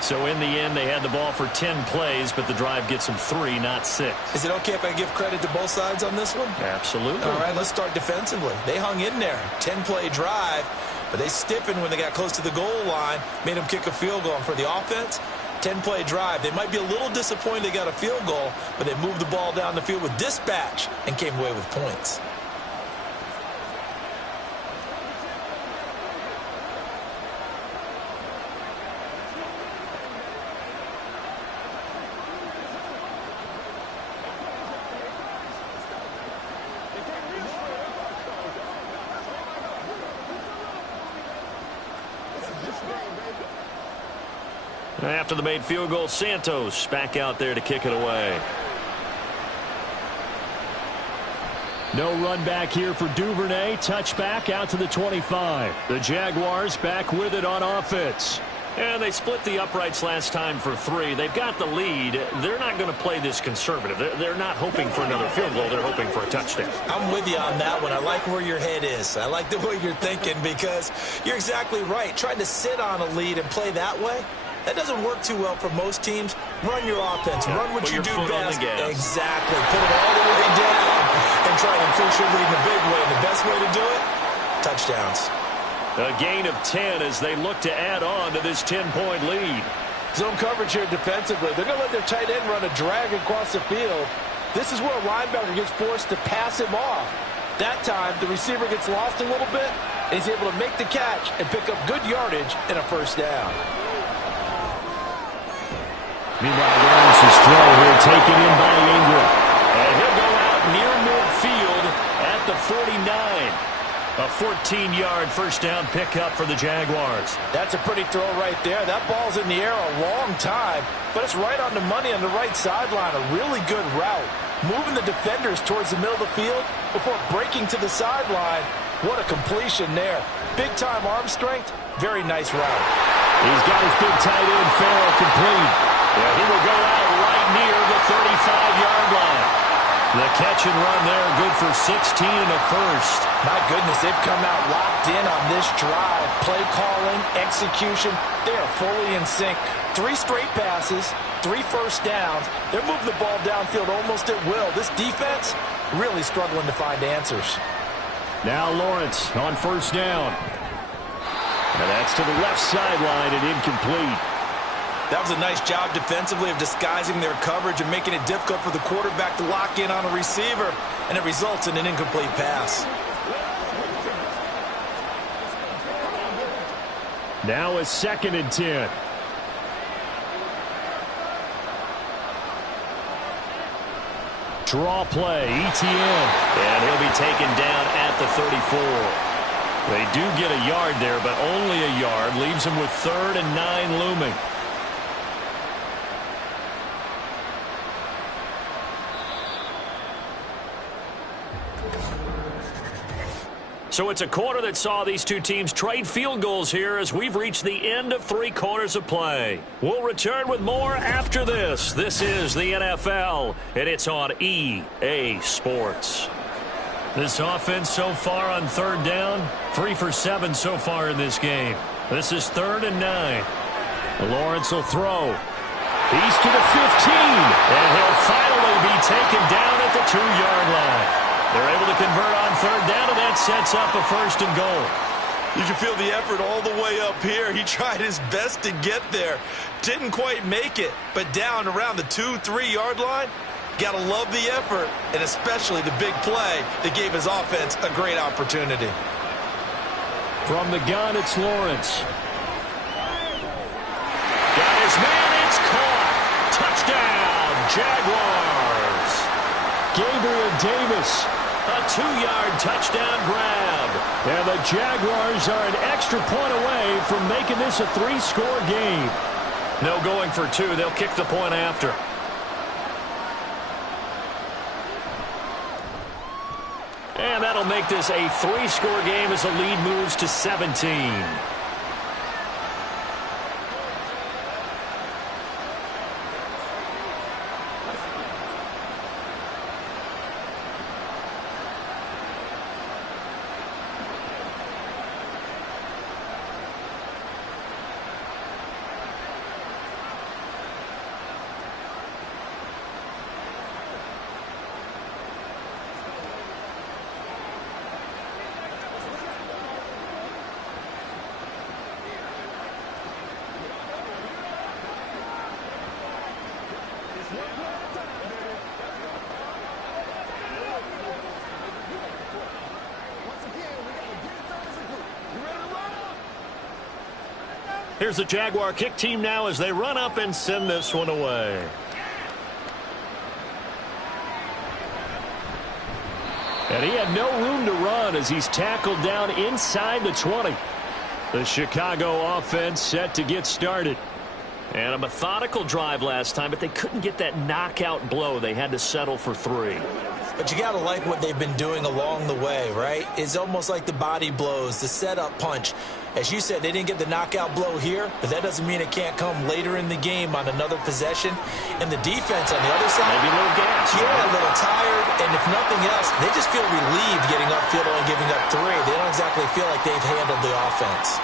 So in the end, they had the ball for 10 plays, but the drive gets them 3, not 6. Is it okay if I give credit to both sides on this one? Absolutely. All right, let's start defensively. They hung in there. 10-play drive, but they stiffened when they got close to the goal line, made them kick a field goal. And for the offense, 10-play drive. They might be a little disappointed they got a field goal, but they moved the ball down the field with dispatch and came away with points. After the made field goal, Santos back out there to kick it away. No run back here for Duvernay. Touchback out to the 25. The Jaguars back with it on offense. And they split the uprights last time for 3. They've got the lead. They're not going to play this conservative. They're not hoping for another field goal. They're hoping for a touchdown. I'm with you on that one. I like where your head is. I like the way you're thinking because you're exactly right. Trying to sit on a lead and play that way, that doesn't work too well for most teams. Run your offense. Run what you do best. Exactly. Put it all the way down and try to increase your lead in a big way. And the best way to do it, touchdowns. A gain of 10 as they look to add on to this 10-point lead. Zone coverage here defensively. They're going to let their tight end run a drag across the field. This is where a linebacker gets forced to pass him off. That time, the receiver gets lost a little bit, and he's able to make the catch and pick up good yardage and a first down. Meanwhile, Lawrence's throw here taken in by Ingram. And he'll go out near midfield at the 49. A 14-yard first down pickup for the Jaguars. That's a pretty throw right there. That ball's in the air a long time, but it's right on the money on the right sideline. A really good route. Moving the defenders towards the middle of the field before breaking to the sideline. What a completion there. Big-time arm strength. Very nice route. He's got his big tight end, Farrell, complete. Yeah, he will go out right near the 35-yard line. The catch and run there, good for 16 and a first. My goodness, they've come out locked in on this drive. Play calling, execution, they are fully in sync. 3 straight passes, 3 first downs. They're moving the ball downfield almost at will. This defense really struggling to find answers. Now Lawrence on first down. And that's to the left sideline and incomplete. That was a nice job defensively of disguising their coverage and making it difficult for the quarterback to lock in on a receiver, and it results in an incomplete pass. Now a 2nd and 10. Draw play, ETN. And he'll be taken down at the 34. They do get a yard there, but only a yard. Leaves him with 3rd and 9 looming. So it's a quarter that saw these two teams trade field goals here as we've reached the end of 3 quarters of play. We'll return with more after this. This is the NFL, and it's on EA Sports. This offense so far on 3rd down, 3 for 7 so far in this game. This is 3rd and 9. Lawrence will throw. He's to the 15. And he'll finally be taken down at the 2-yard line. They're able to convert on 3rd down, and that sets up a 1st and goal. You can feel the effort all the way up here. He tried his best to get there. Didn't quite make it, but down around the 2-3 yard line, got to love the effort, and especially the big play that gave his offense a great opportunity. From the gun, it's Lawrence. Got his man, it's caught. Touchdown, Jaguars. Gabriel Davis. A 2-yard touchdown grab. And the Jaguars are an extra point away from making this a 3-score game. No going for 2. They'll kick the point after. And that'll make this a 3-score game as the lead moves to 17. Here's the Jaguar kick team now as they run up and send this one away. And he had no room to run as he's tackled down inside the 20. The Chicago offense set to get started. And a methodical drive last time, but they couldn't get that knockout blow. They had to settle for 3. But you got to like what they've been doing along the way, right? It's almost like the body blows, the setup punch. As you said, they didn't get the knockout blow here, but that doesn't mean it can't come later in the game on another possession. And the defense on the other side, maybe a little gas. Yeah, a little tired. And if nothing else, they just feel relieved getting upfield and giving up 3. They don't exactly feel like they've handled the offense.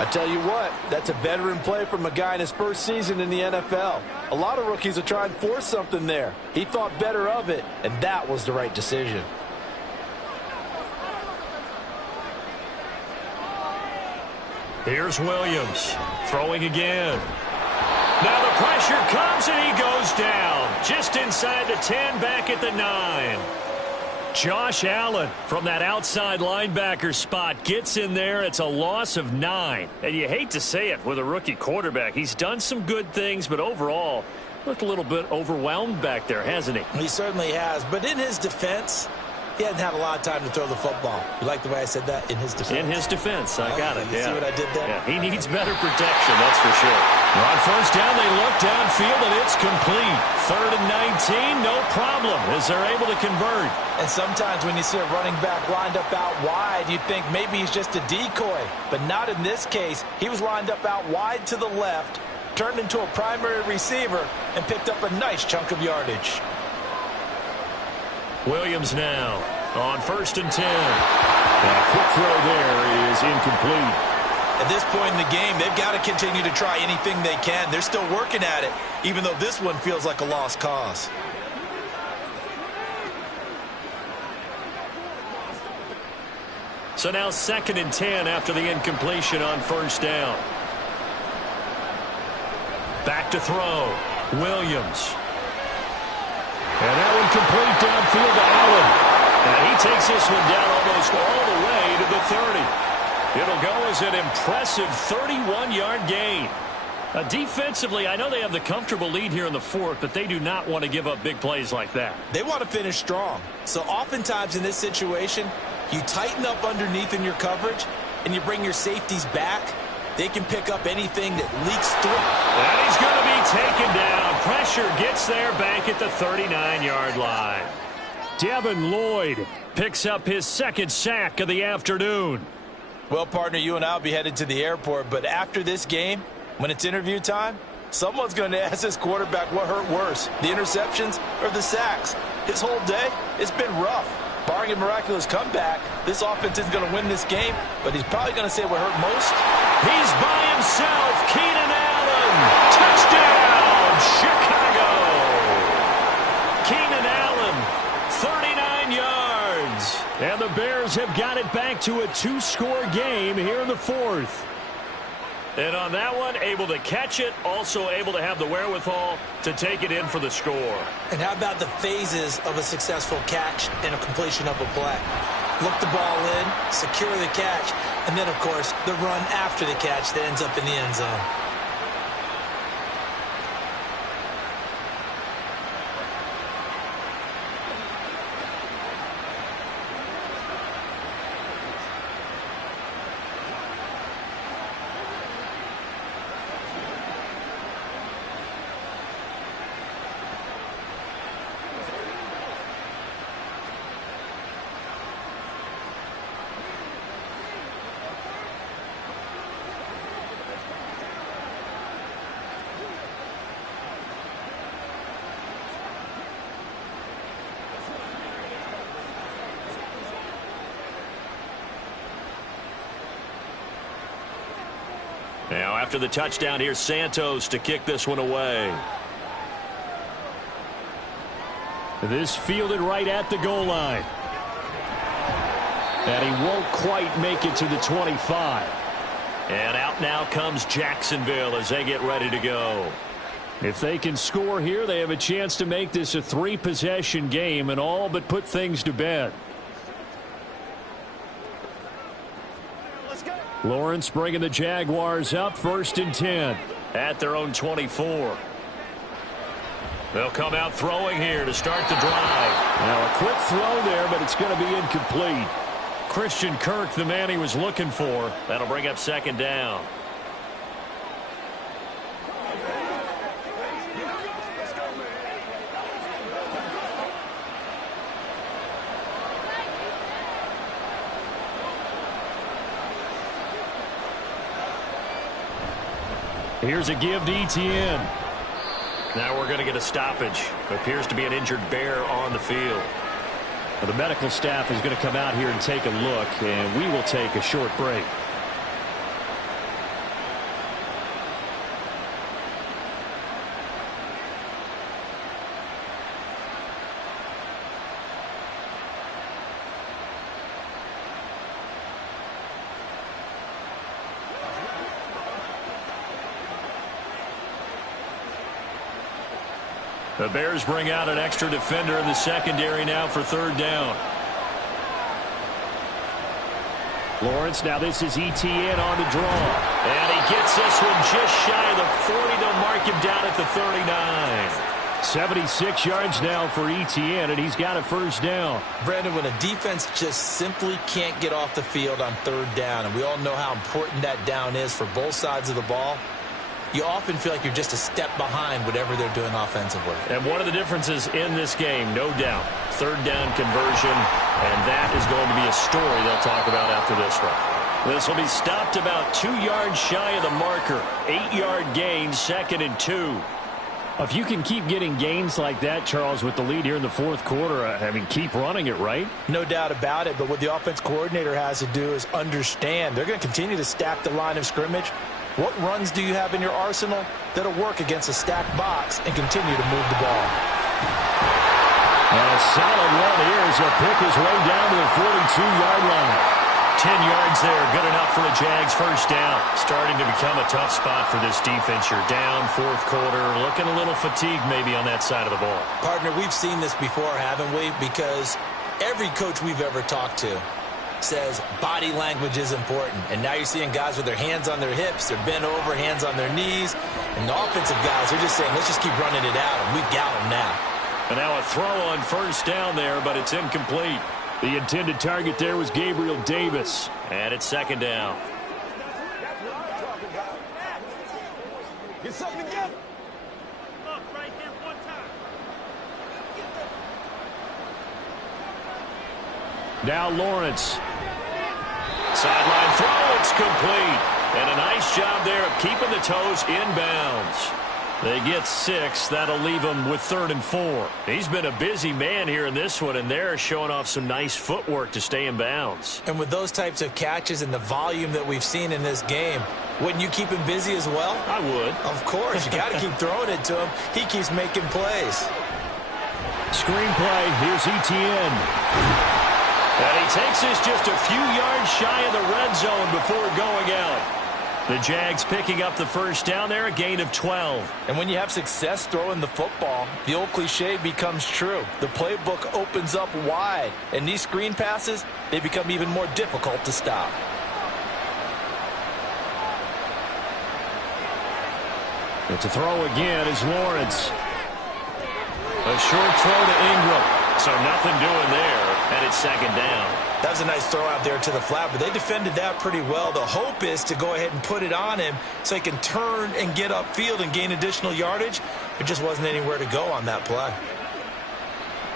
I tell you what, that's a veteran play from a guy in his first season in the NFL. A lot of rookies will try and force something there. He thought better of it, and that was the right decision. Here's Williams throwing again. Now the pressure comes and he goes down. Just inside the 10, back at the 9. Josh Allen from that outside linebacker spot gets in there. It's a loss of 9. And you hate to say it with a rookie quarterback. He's done some good things, but overall looked a little bit overwhelmed back there, hasn't he? He certainly has. But in his defense, he hasn't had a lot of time to throw the football. You like the way I said that? In his defense. In his defense. I got it. You see what I did there? Yeah, he needs better protection, that's for sure. On first down, they look downfield, and it's complete. 3rd and 19, no problem, as they're able to convert. And sometimes when you see a running back lined up out wide, you think maybe he's just a decoy. But not in this case. He was lined up out wide to the left, turned into a primary receiver, and picked up a nice chunk of yardage. Williams now on 1st and 10. And a quick throw there is incomplete. At this point in the game, they've got to continue to try anything they can. They're still working at it, even though this one feels like a lost cause. So now 2nd and 10 after the incompletion on 1st down. Back to throw. Williams. And that one complete downfield to Allen. And he takes this one down almost all the way to the 30. It'll go as an impressive 31-yard gain. Defensively, I know they have the comfortable lead here in the 4th, but they do not want to give up big plays like that. They want to finish strong. So oftentimes in this situation, you tighten up underneath in your coverage, and you bring your safeties back. They can pick up anything that leaks through. And he's going to be taken down. Pressure gets there back at the 39-yard line. Devin Lloyd picks up his 2nd sack of the afternoon. Well, partner, you and I will be headed to the airport, but after this game, when it's interview time, someone's going to ask this quarterback what hurt worse, the interceptions or the sacks. His whole day, it's been rough. Barring a miraculous comeback, this offense isn't going to win this game, but he's probably going to say what hurt most. He's by himself. Keenan Allen. Touchdown, Chicago. Keenan Allen, 39 yards. And the Bears have got it back to a 2-score game here in the 4th. And on that one, able to catch it, also able to have the wherewithal to take it in for the score. And how about the phases of a successful catch and a completion of a play? Look the ball in, secure the catch, and then, of course, the run after the catch that ends up in the end zone. Now, after the touchdown, here's Santos to kick this one away. This fielded right at the goal line. And he won't quite make it to the 25. And out now comes Jacksonville as they get ready to go. If they can score here, they have a chance to make this a 3-possession game and all but put things to bed. Lawrence bringing the Jaguars up, 1st and 10. At their own 24. They'll come out throwing here to start the drive. Now a quick throw there, but it's going to be incomplete. Christian Kirk, the man he was looking for. That'll bring up 2nd down. Here's a give to ETN. Now we're going to get a stoppage. Appears to be an injured bear on the field. Well, the medical staff is going to come out here and take a look, and we will take a short break. The Bears bring out an extra defender in the secondary now for third down. Lawrence, now this is ETN on the draw. And he gets this one just shy of the 40. They'll mark him down at the 39. 76 yards now for ETN, and he's got a first down. Brandon, when a defense just simply can't get off the field on third down, and we all know how important that down is for both sides of the ball, you often feel like you're just a step behind whatever they're doing offensively. And one of the differences in this game, no doubt, third down conversion, and that is going to be a story they'll talk about after this one. This will be stopped about 2 yards shy of the marker. 8-yard gain, 2nd and 2. If you can keep getting gains like that, Charles, with the lead here in the fourth quarter, I mean, keep running it, right? No doubt about it, but what the offense coordinator has to do is understand they're going to continue to stack the line of scrimmage. What runs do you have in your arsenal that'll work against a stacked box and continue to move the ball? And a solid run here as he'll pick his way down to the 42-yard line. 10 yards there, good enough for a Jags first down. Starting to become a tough spot for this defense. You're down fourth quarter, looking a little fatigued maybe on that side of the ball. Partner, we've seen this before, haven't we? Because every coach we've ever talked to says body language is important. And now you're seeing guys with their hands on their hips, they're bent over, hands on their knees. And the offensive guys are just saying, let's just keep running it out, and we've got them now. And now a throw on first down there, but it's incomplete. The intended target there was Gabriel Davis. And it's second down. That's what I'm talking about. Get something together. Up right here one time. Now Lawrence. Sideline throw, it's complete. And a nice job there of keeping the toes inbounds. They get 6. That'll leave them with 3rd and 4. He's been a busy man here in this one, and they're showing off some nice footwork to stay in bounds. And with those types of catches and the volume that we've seen in this game, wouldn't you keep him busy as well? I would. Of course. You got to keep throwing it to him. He keeps making plays. Screenplay. Here's ETN. And he takes this just a few yards shy of the red zone before going out. The Jags picking up the first down there, a gain of 12. And when you have success throwing the football, the old cliche becomes true. The playbook opens up wide, and these screen passes, they become even more difficult to stop. It's a throw again is Lawrence. A short throw to Ingram. So nothing doing there, and it's second down. That was a nice throw out there to the flat, but they defended that pretty well. The hope is to go ahead and put it on him so he can turn and get upfield and gain additional yardage. There just wasn't anywhere to go on that play.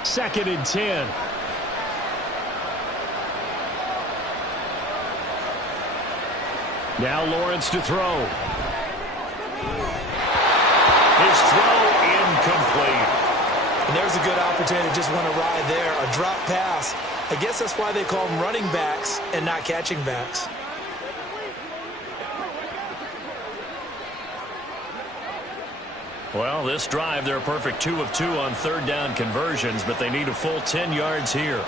2nd and 10. Now Lawrence to throw. His throw incomplete. And there's a good opportunity to just want to ride there. A drop pass. I guess that's why they call them running backs and not catching backs. Well, this drive, they're a perfect 2 of 2 on third down conversions, but they need a full 10 yards here.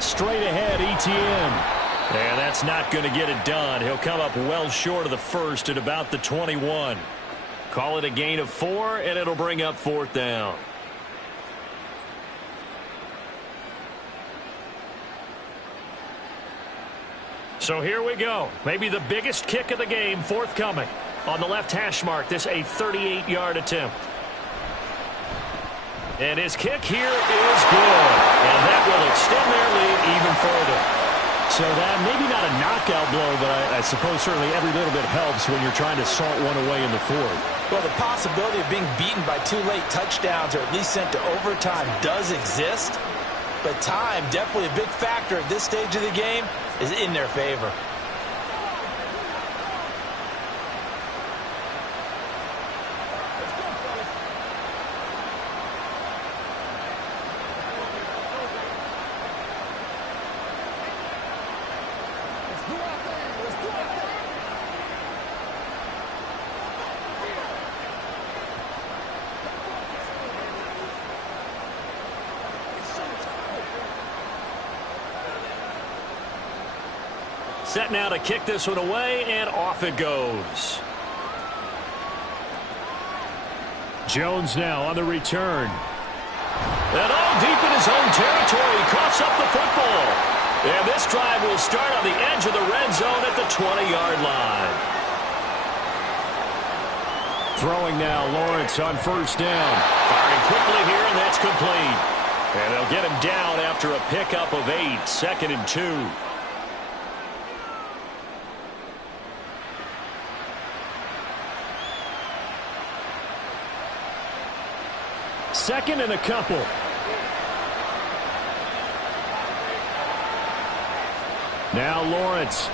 Straight ahead, ETN. And that's not going to get it done. He'll come up well short of the first at about the 21. Call it a gain of 4, and it'll bring up 4th down. So here we go. Maybe the biggest kick of the game forthcoming. On the left hash mark, this a 38-yard attempt. And his kick here is good. And that will extend their lead even further. So that maybe not a knockout blow, but I suppose certainly every little bit helps when you're trying to salt one away in the fourth. Well, the possibility of being beaten by 2 late touchdowns or at least sent to overtime does exist. But time, definitely a big factor at this stage of the game, is in their favor. Set now to kick this one away, and off it goes. Jones now on the return. And all deep in his own territory, coughs up the football. And this drive will start on the edge of the red zone at the 20-yard line. Throwing now, Lawrence on first down. Firing quickly here, and that's complete. And they'll get him down after a pickup of 8, 2nd and 2. Second and a couple. Now Lawrence.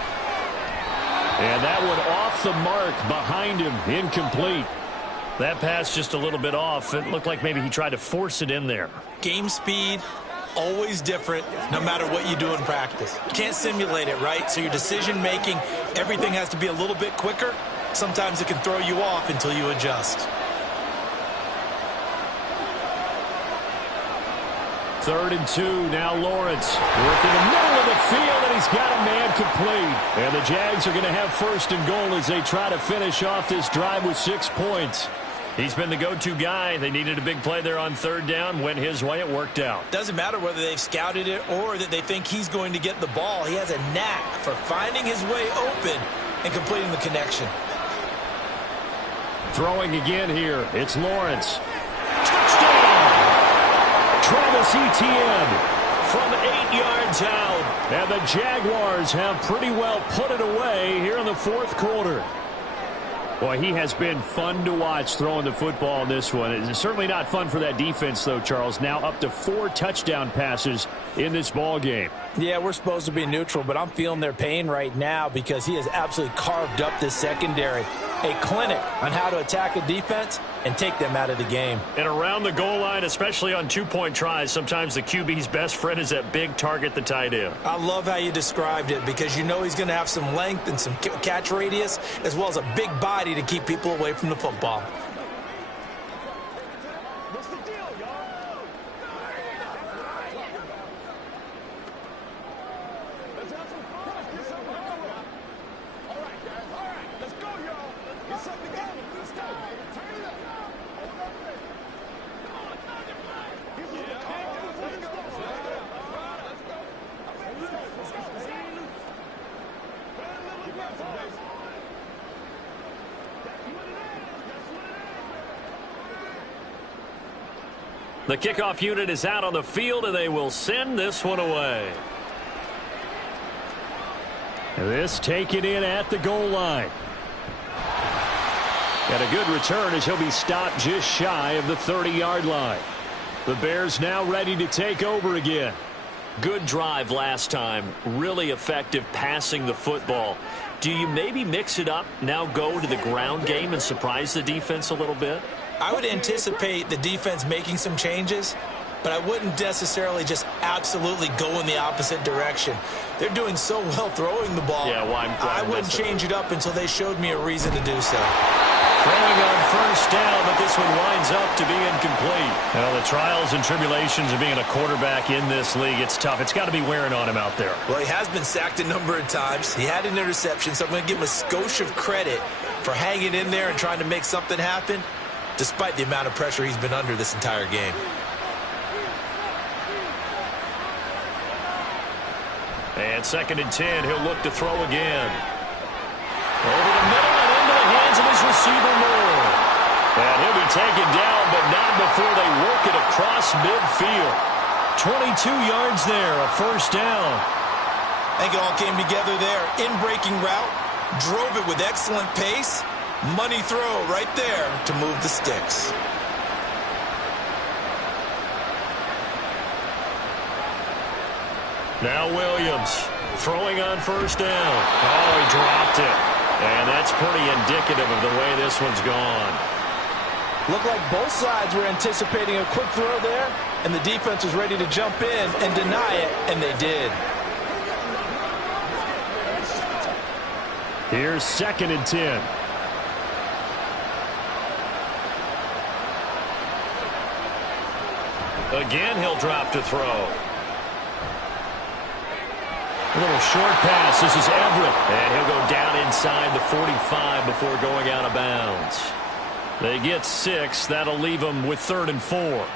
And that one off the mark behind him. Incomplete. That pass just a little bit off. It looked like maybe he tried to force it in there. Game speed, always different, no matter what you do in practice. You can't simulate it, right? So your decision-making, everything has to be a little bit quicker. Sometimes it can throw you off until you adjust. 3rd and 2, now Lawrence. Working the middle of the field, and he's got a man complete. And the Jags are going to have 1st and goal as they try to finish off this drive with 6 points. He's been the go-to guy. They needed a big play there on 3rd down. Went his way. It worked out. Doesn't matter whether they've scouted it or that they think he's going to get the ball. He has a knack for finding his way open and completing the connection. Throwing again here. It's Lawrence. Touchdown! Travis Etienne from 8 yards out. And the Jaguars have pretty well put it away here in the 4th quarter. Boy, he has been fun to watch throwing the football in this one. It's certainly not fun for that defense, though, Charles. Now up to 4 touchdown passes in this ball game. Yeah, we're supposed to be neutral, but I'm feeling their pain right now because he has absolutely carved up this secondary. A clinic on how to attack a defense and take them out of the game. And around the goal line, especially on 2-point tries, sometimes the QB's best friend is that big target, the tight end. I love how you described it because you know he's going to have some length and some catch radius as well as a big body to keep people away from the football. What's the deal, y'all? Let's have some fun. Get some power. All right, guys. All right. Let's go, y'all. Get something together. Let's go. Turn it up. Hold up there. Come on, time to play. Let's go. Let's go. Let's go. Let's go. Run a little aggressive, boys. That's what it is. That's what it is. The kickoff unit is out on the field, and they will send this one away. This taken in at the goal line. And a good return as he'll be stopped just shy of the 30-yard line. The Bears now ready to take over again. Good drive last time. Really effective passing the football. Do you maybe mix it up, now go to the ground game and surprise the defense a little bit? I would anticipate the defense making some changes, but I wouldn't necessarily just absolutely go in the opposite direction. They're doing so well throwing the ball. Yeah, well, I wouldn't change it up until they showed me a reason to do so. Throwing on first down, but this one winds up to be incomplete. Well, the trials and tribulations of being a quarterback in this league, it's tough. It's got to be wearing on him out there. Well, he has been sacked a number of times. He had an interception, so I'm going to give him a skosh of credit for hanging in there and trying to make something happen, despite the amount of pressure he's been under this entire game. And 2nd and 10, he'll look to throw again. Over the middle and into the hands of his receiver Moore. And he'll be taken down, but not before they work it across midfield. 22 yards there, a first down. I think it all came together there. In-breaking route, drove it with excellent pace. Money throw right there to move the sticks. Now Williams throwing on first down. Oh, he dropped it. And that's pretty indicative of the way this one's gone. Looked like both sides were anticipating a quick throw there, and the defense was ready to jump in and deny it, and they did. Here's 2nd and 10. Again, he'll drop to throw. A little short pass. This is Everett. And he'll go down inside the 45 before going out of bounds. They get 6. That'll leave them with 3rd and 4.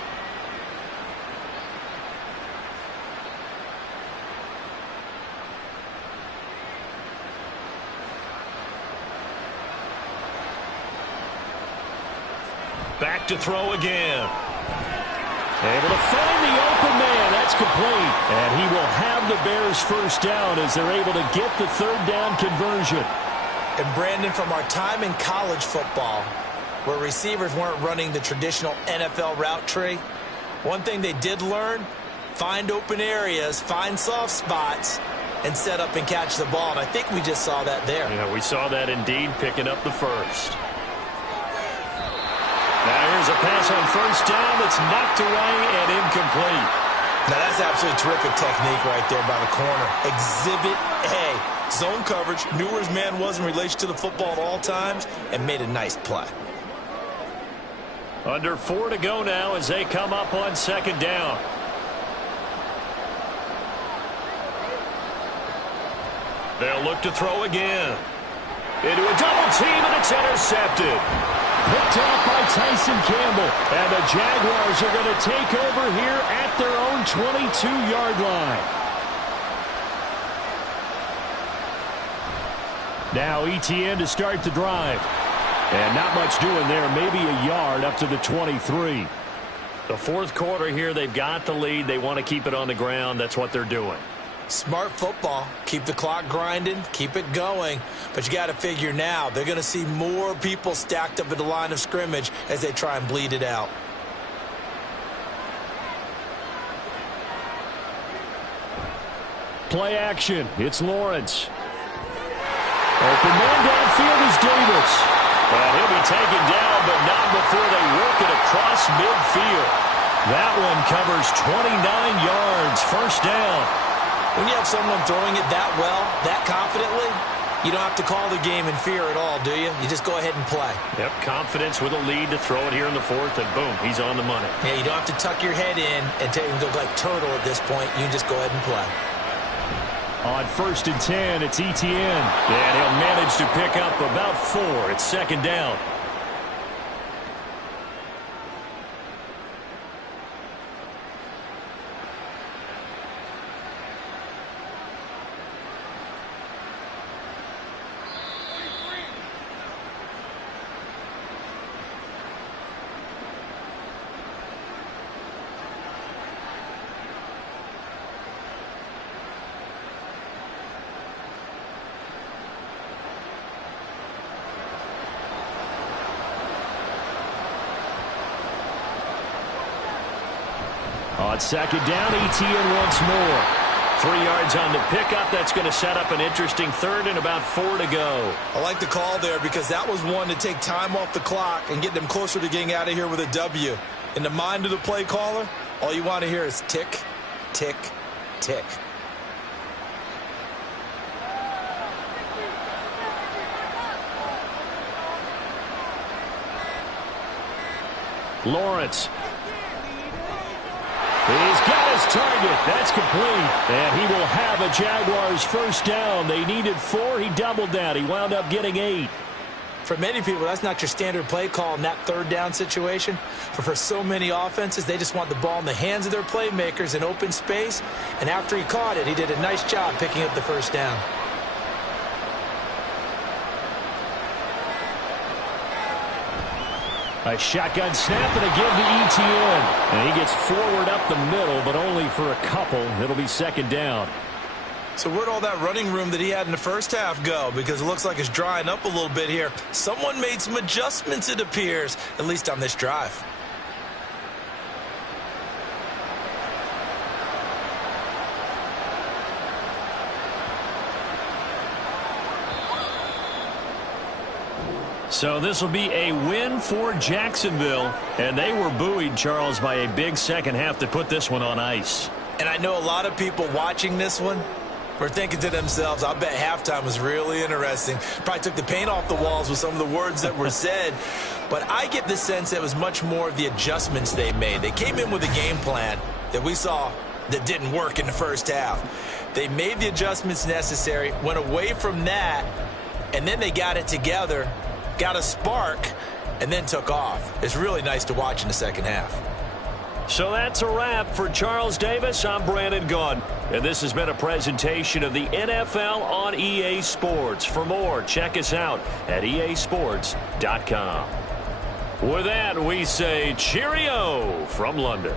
Back to throw again. Able to find the open man. That's complete. And he will have the Bears first down as they're able to get the 3rd down conversion. And Brandon, from our time in college football, where receivers weren't running the traditional NFL route tree, one thing they did learn, find open areas, find soft spots, and set up and catch the ball. And I think we just saw that there. Yeah, we saw that indeed, picking up the first. Now here's a pass on 1st down that's knocked away and incomplete. Now that's absolutely terrific technique right there by the corner. Exhibit A. Zone coverage, knew where his man was in relation to the football at all times, and made a nice play. Under 4 to go now as they come up on 2nd down. They'll look to throw again. Into a double team, and it's intercepted. Picked off by Tyson Campbell. And the Jaguars are going to take over here at their own 22-yard line. Now ETN to start the drive. And not much doing there. Maybe a yard up to the 23. The 4th quarter here, they've got the lead. They want to keep it on the ground. That's what they're doing. Smart football. Keep the clock grinding. Keep it going. But you got to figure now, they're going to see more people stacked up at the line of scrimmage as they try and bleed it out. Play action. It's Lawrence. Open man downfield is Davis. And he'll be taken down, but not before they work it across midfield. That one covers 29 yards. 1st down. When you have someone throwing it that well, that confidently, you don't have to call the game in fear at all, do you? You just go ahead and play. Yep, confidence with a lead to throw it here in the 4th, and boom, he's on the money. Yeah, you don't have to tuck your head in and go like turtle at this point. You can just go ahead and play. On 1st and 10, it's ETN. And he'll manage to pick up about 4. It's 2nd down. On 2nd down, ETN once more. 3 yards on the pickup. That's going to set up an interesting 3rd and about 4 to go. I like the call there because that was one to take time off the clock and get them closer to getting out of here with a W. In the mind of the play caller, all you want to hear is tick, tick, tick. Lawrence. He's got his target. That's complete. And he will have a Jaguars 1st down. They needed 4. He doubled that. He wound up getting 8. For many people, that's not your standard play call in that 3rd down situation. But for so many offenses, they just want the ball in the hands of their playmakers in open space. And after he caught it, he did a nice job picking up the 1st down. A shotgun snap and a give to ETN. And he gets forward up the middle, but only for a couple. It'll be 2nd down. So where'd all that running room that he had in the 1st half go? Because it looks like it's drying up a little bit here. Someone made some adjustments, it appears, at least on this drive. So this will be a win for Jacksonville. And they were buoyed, Charles, by a big 2nd half that put this one on ice. And I know a lot of people watching this one were thinking to themselves, I bet halftime was really interesting. Probably took the paint off the walls with some of the words that were said. But I get the sense it was much more of the adjustments they made. They came in with a game plan that we saw that didn't work in the first half. They made the adjustments necessary, went away from that, and then they got it together, got a spark, and then took off. It's really nice to watch in the second half. So that's a wrap for Charles Davis. I'm Brandon Gaudin, and this has been a presentation of the NFL on EA Sports. For more, check us out at easports.com. With that, we say cheerio from London.